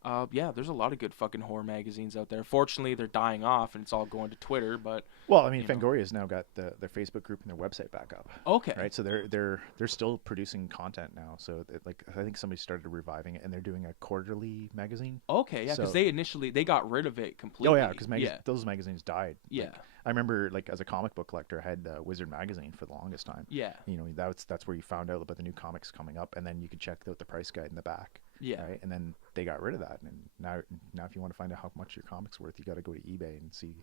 There's a lot of good fucking horror magazines out there. Fortunately, they're dying off, and it's all going to Twitter. But well, I mean, Fangoria's now got their Facebook group and their website back up. Okay. Right, so they're still producing content now. So I think somebody started reviving it, and they're doing a quarterly magazine. Okay, yeah, because they got rid of it completely. Oh yeah, because those magazines died. Yeah. I remember, like, as a comic book collector, I had Wizard magazine for the longest time. Yeah. That's where you found out about the new comics coming up, and then you could check out the price guide in the back. Yeah. Right? And then they got rid of that, and now if you want to find out how much your comic's worth, you got to go to eBay and see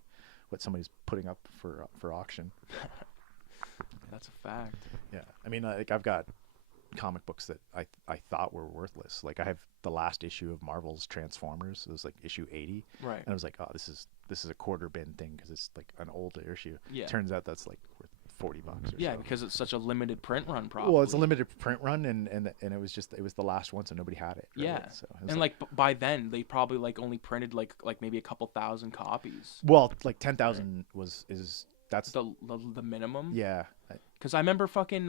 what somebody's putting up for auction. That's a fact. Yeah. I mean, like, I've got comic books that I thought were worthless. Like, I have the last issue of Marvel's Transformers. It was like issue 80. Right. And I was like, oh, this is a quarter bin thing because it's like an older issue. Yeah. Turns out that's like worth $40 or yeah, so. Because it's such a limited print run, probably. Well, it's a limited print run, and it was the last one, so nobody had it. Right? Yeah. So and by then they probably like only printed like maybe a couple thousand copies. Well, like 10,000 that's the minimum. Yeah. Because I remember fucking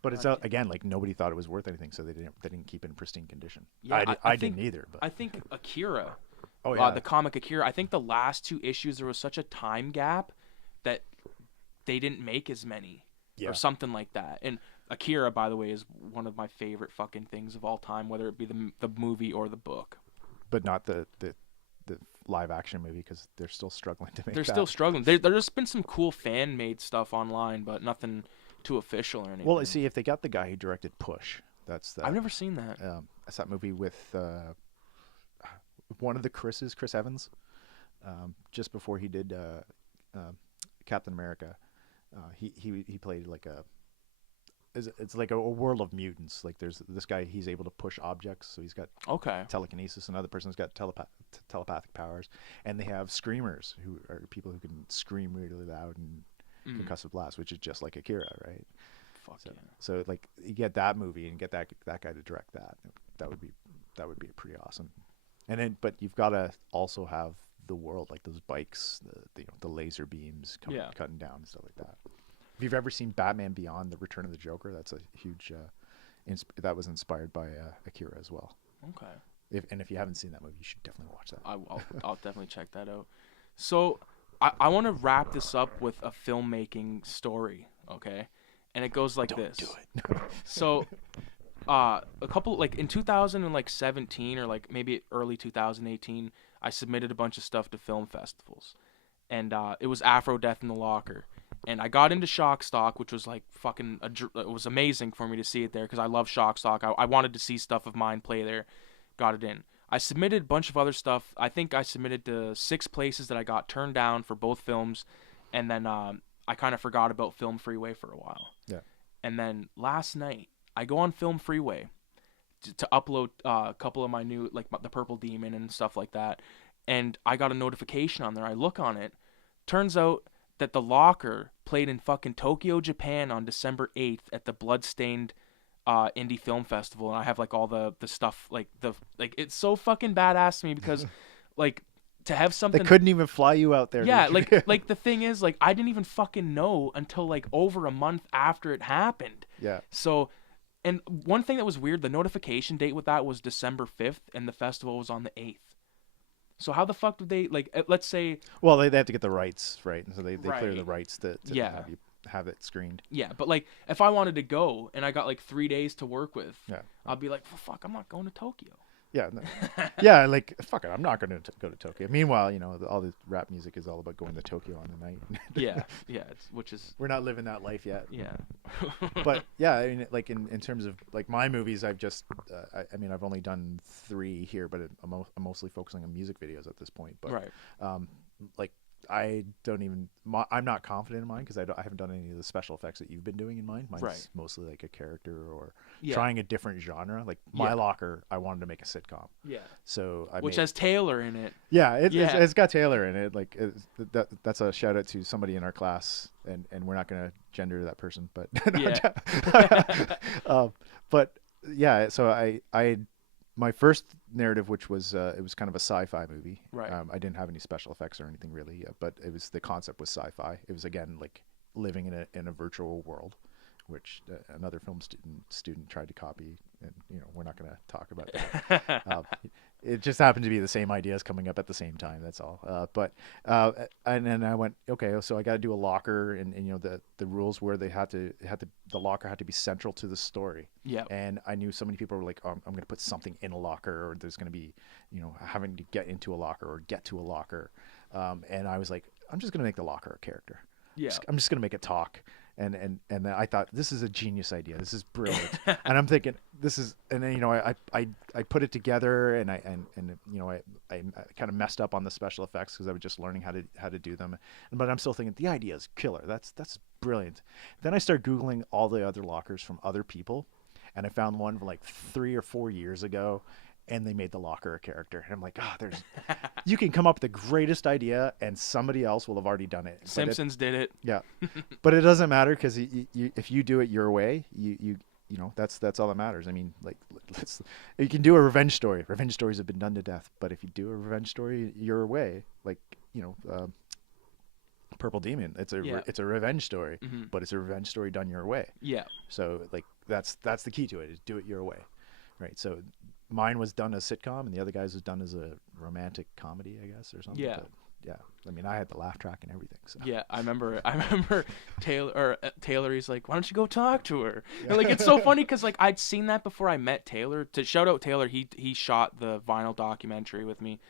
But it's again, like, nobody thought it was worth anything, so they didn't keep it in pristine condition. Yeah, I didn't either. But I think Akira, the comic Akira. I think the last two issues there was such a time gap that they didn't make as many, or something like that. And Akira, by the way, is one of my favorite fucking things of all time, whether it be the movie or the book. But not the live action movie, because they're still struggling to make. They're still struggling. There's been some cool fan made stuff online, but nothing too official or anything. Well, see, if they got the guy who directed Push, I've never seen that. That's that movie with one of the Chris Evans, just before he did Captain America. He played like it's like a world of mutants. Like, there's this guy, he's able to push objects, so he's got telekinesis. Another person's got telepathic powers, and they have screamers, who are people who can scream really loud and concussive blast, which is just like Akira, right? So like, you get that movie and get that guy to direct that would be pretty awesome. And then, but you've got to also have the world, like those bikes, the laser beams cutting down and stuff like that. If you've ever seen Batman Beyond: The Return of the Joker, that's a huge that was inspired by Akira as well. Okay. If you haven't seen that movie, you should definitely watch that. I'll definitely check that out. So I want to wrap this up with a filmmaking story, okay? And it goes like this. Don't do it. So a couple, like, in 2017 or like maybe early 2018, I submitted a bunch of stuff to film festivals, and it was Afro Death in the Locker. And I got into Shock Stock, which was like fucking, it was amazing for me to see it there because I love Shock Stock. I wanted to see stuff of mine play there. Got it in. I submitted a bunch of other stuff. I think I submitted to 6 places that I got turned down for both films. And then I kind of forgot about Film Freeway for a while. Yeah. And then last night, I go on Film Freeway to upload a couple of my new, like the Purple Demon and stuff like that. And I got a notification on there. I look on it. Turns out that The Locker played in fucking Tokyo, Japan on December 8th at the Bloodstained Indie Film Festival. And I have like all the stuff, like it's so fucking badass to me because like to have something. They couldn't even fly you out there. Yeah, like the thing is, like, I didn't even fucking know until like over a month after it happened. Yeah. So, and one thing that was weird, the notification date with that was December 5th and the festival was on the 8th. So how the fuck would they like? Let's say. Well, they have to get the rights, right? And so they clear Right. the rights to Yeah. have it screened. Yeah, but like if I wanted to go and I got like 3 days to work with, Yeah. I'd be like, well, fuck, I'm not going to Tokyo. Yeah, yeah, like fuck it, I'm not going to go to Tokyo. Meanwhile, you know, all the rap music is all about going to Tokyo on the night. Yeah, which is We're not living that life yet. yeah. But yeah, I mean, like in terms of like my movies, I've just, I mean, I've only done 3 here, but I'm mostly focusing on music videos at this point. But Right. like I don't even, I'm not confident in mine because I haven't done any of the special effects that you've been doing in mine. Mine's Right. mostly like a character or Yeah. trying a different genre. Like My Locker, I wanted to make a sitcom. Yeah. So Which has Taylor in it. Yeah, Yeah. it's got Taylor in it. Like that's a shout out to somebody in our class, and we're not gonna gender that person, but Yeah. but yeah. So I my first narrative, which was it was kind of a sci-fi movie. Right. I didn't have any special effects or anything really, but it was the concept was sci-fi. It was again like living in a virtual world, which another film student tried to copy, and you know we're not going to talk about that. It just happened to be the same ideas coming up at the same time. That's all. And then I went, okay, so I got to do a locker, and you know the rules were the locker had to be central to the story. Yeah. And I knew so many people were like, oh, I'm going to put something in a locker, or there's going to be, you know, having to get into a locker or get to a locker. And I was like, I'm just going to make the locker a character. Yeah. I'm just going to make it talk. And then I thought, this is a genius idea. This is brilliant. And I'm thinking, this is, and then, you know, I put it together, and you know, I kind of messed up on the special effects because I was just learning how to do them. But I'm still thinking the idea is killer. That's brilliant. Then I start Googling all the other lockers from other people, and I found one from like 3 or 4 years ago, and they made the locker a character. And I'm like, you can come up with the greatest idea, and somebody else will have already done it. Simpsons did it. Yeah, but it doesn't matter because if you do it your way, you know that's all that matters. I mean, like you can do a revenge story. Revenge stories have been done to death, but if you do a revenge story your way, like you know, Purple Demon, it's a revenge story, but it's a revenge story done your way. Yeah. So like that's the key to it, is do it your way, right? So mine was done as sitcom, and the other guys was done as a romantic comedy, I guess, or something. Yeah. But yeah. I mean, I had the laugh track and everything. So. Yeah, I remember Taylor. He's like, "Why don't you go talk to her?" Yeah. And like, it's so funny because like I'd seen that before I met Taylor. To shout out Taylor, he shot the vinyl documentary with me.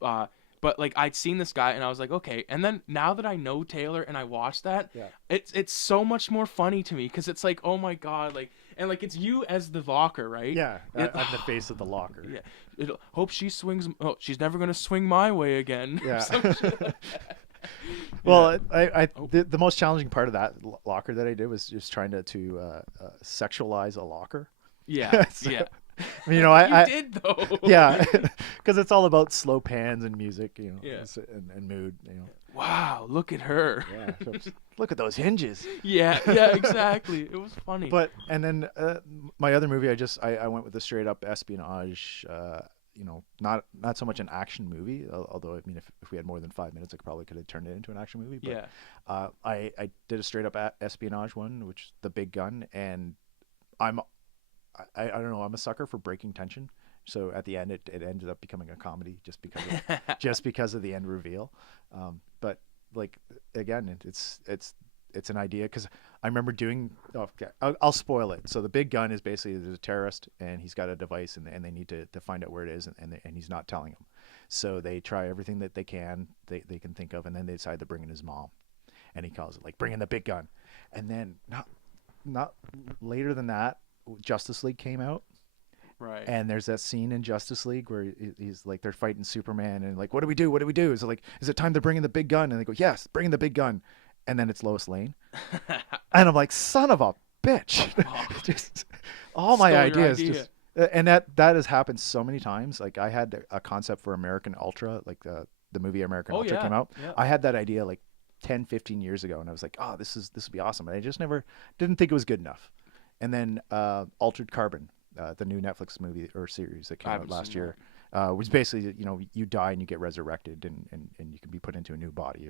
But like I'd seen this guy and I was like, okay. And then now that I know Taylor and I watched that, it's so much more funny to me because it's like, oh my god, like, and like it's you as the locker, right? Yeah, I'm the face of the locker. Yeah. Hope she swings. Oh, she's never gonna swing my way again. Yeah. Well, the most challenging part of that locker that I did was just trying to sexualize a locker. Yeah. So, yeah. You know, I did though. Yeah, because it's all about slow pans and music, you know, and mood, you know. Wow, look at her. Yeah, so look at those hinges. Yeah, exactly. It was funny. And then my other movie, I went with a straight up espionage. You know, not so much an action movie, although I mean, if we had more than 5 minutes, I probably could have turned it into an action movie. But, I did a straight up espionage one, which is The Big Gun, and I don't know, I'm a sucker for breaking tension. So at the end, it ended up becoming a comedy just because of the end reveal. But like again, it's an idea because I remember doing. Oh, okay, I'll spoil it. So The Big Gun is basically there's a terrorist and he's got a device and they need to find out where it is and he's not telling them. So they try everything that they can think of, and then they decide to bring in his mom, and he calls it like bring in the big gun, and then not later than that, Justice League came out. Right. And there's that scene in Justice League where he's like, they're fighting Superman and like, what do we do? What do we do? Is it like, is it time to bring in the big gun? And they go, yes, bring in the big gun. And then it's Lois Lane. And I'm like, son of a bitch. Just all my ideas. Just, and that has happened so many times. Like I had a concept for American Ultra, like the movie American Ultra came out. Yeah. I had that idea like 10, 15 years ago. And I was like, oh, this would be awesome. And I just didn't think it was good enough. And then Altered Carbon, the new Netflix movie or series that came out last year, was basically, you know, you die and you get resurrected and you can be put into a new body.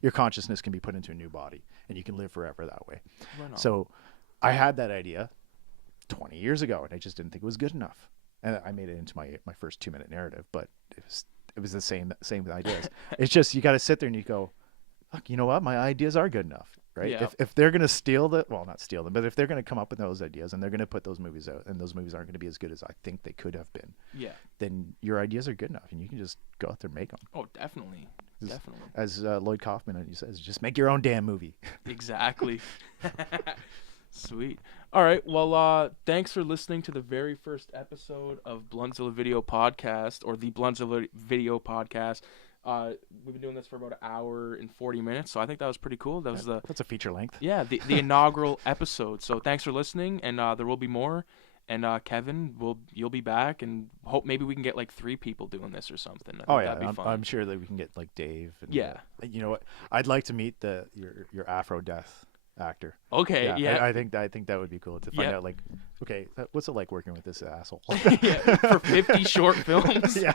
Your consciousness can be put into a new body and you can live forever that way. Right. So I had that idea 20 years ago and I just didn't think it was good enough. And I made it into my first 2-minute narrative, but it was the same ideas. It's just you got to sit there and you go, fuck, you know what? My ideas are good enough, right? Yeah. If they're gonna steal not steal them, but if they're gonna come up with those ideas and they're gonna put those movies out, and those movies aren't gonna be as good as I think they could have been, Yeah. then your ideas are good enough, and you can just go out there and make them. Oh, definitely. Definitely. As Lloyd Kaufman says, just make your own damn movie. Exactly. Sweet. All right. Well, thanks for listening to the very first episode of Bluntzillavideo Podcast, or the Bluntzillavideo Podcast. We've been doing this for about an hour and 40 minutes, so I think that was pretty cool. That's a feature length. Yeah, the inaugural episode. So thanks for listening, and there will be more. And Kevin, you'll be back, and hope maybe we can get like 3 people doing this or something. I think that'd be fun. I'm sure that we can get like Dave. And, yeah. You know what? I'd like to meet your Afro Death actor. Okay. Yeah. I think that would be cool to find out, like, okay, what's it like working with this asshole? Yeah, for 50 short films. Yeah.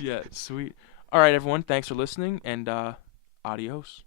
Yeah. Sweet. All right, everyone. Thanks for listening, and adios.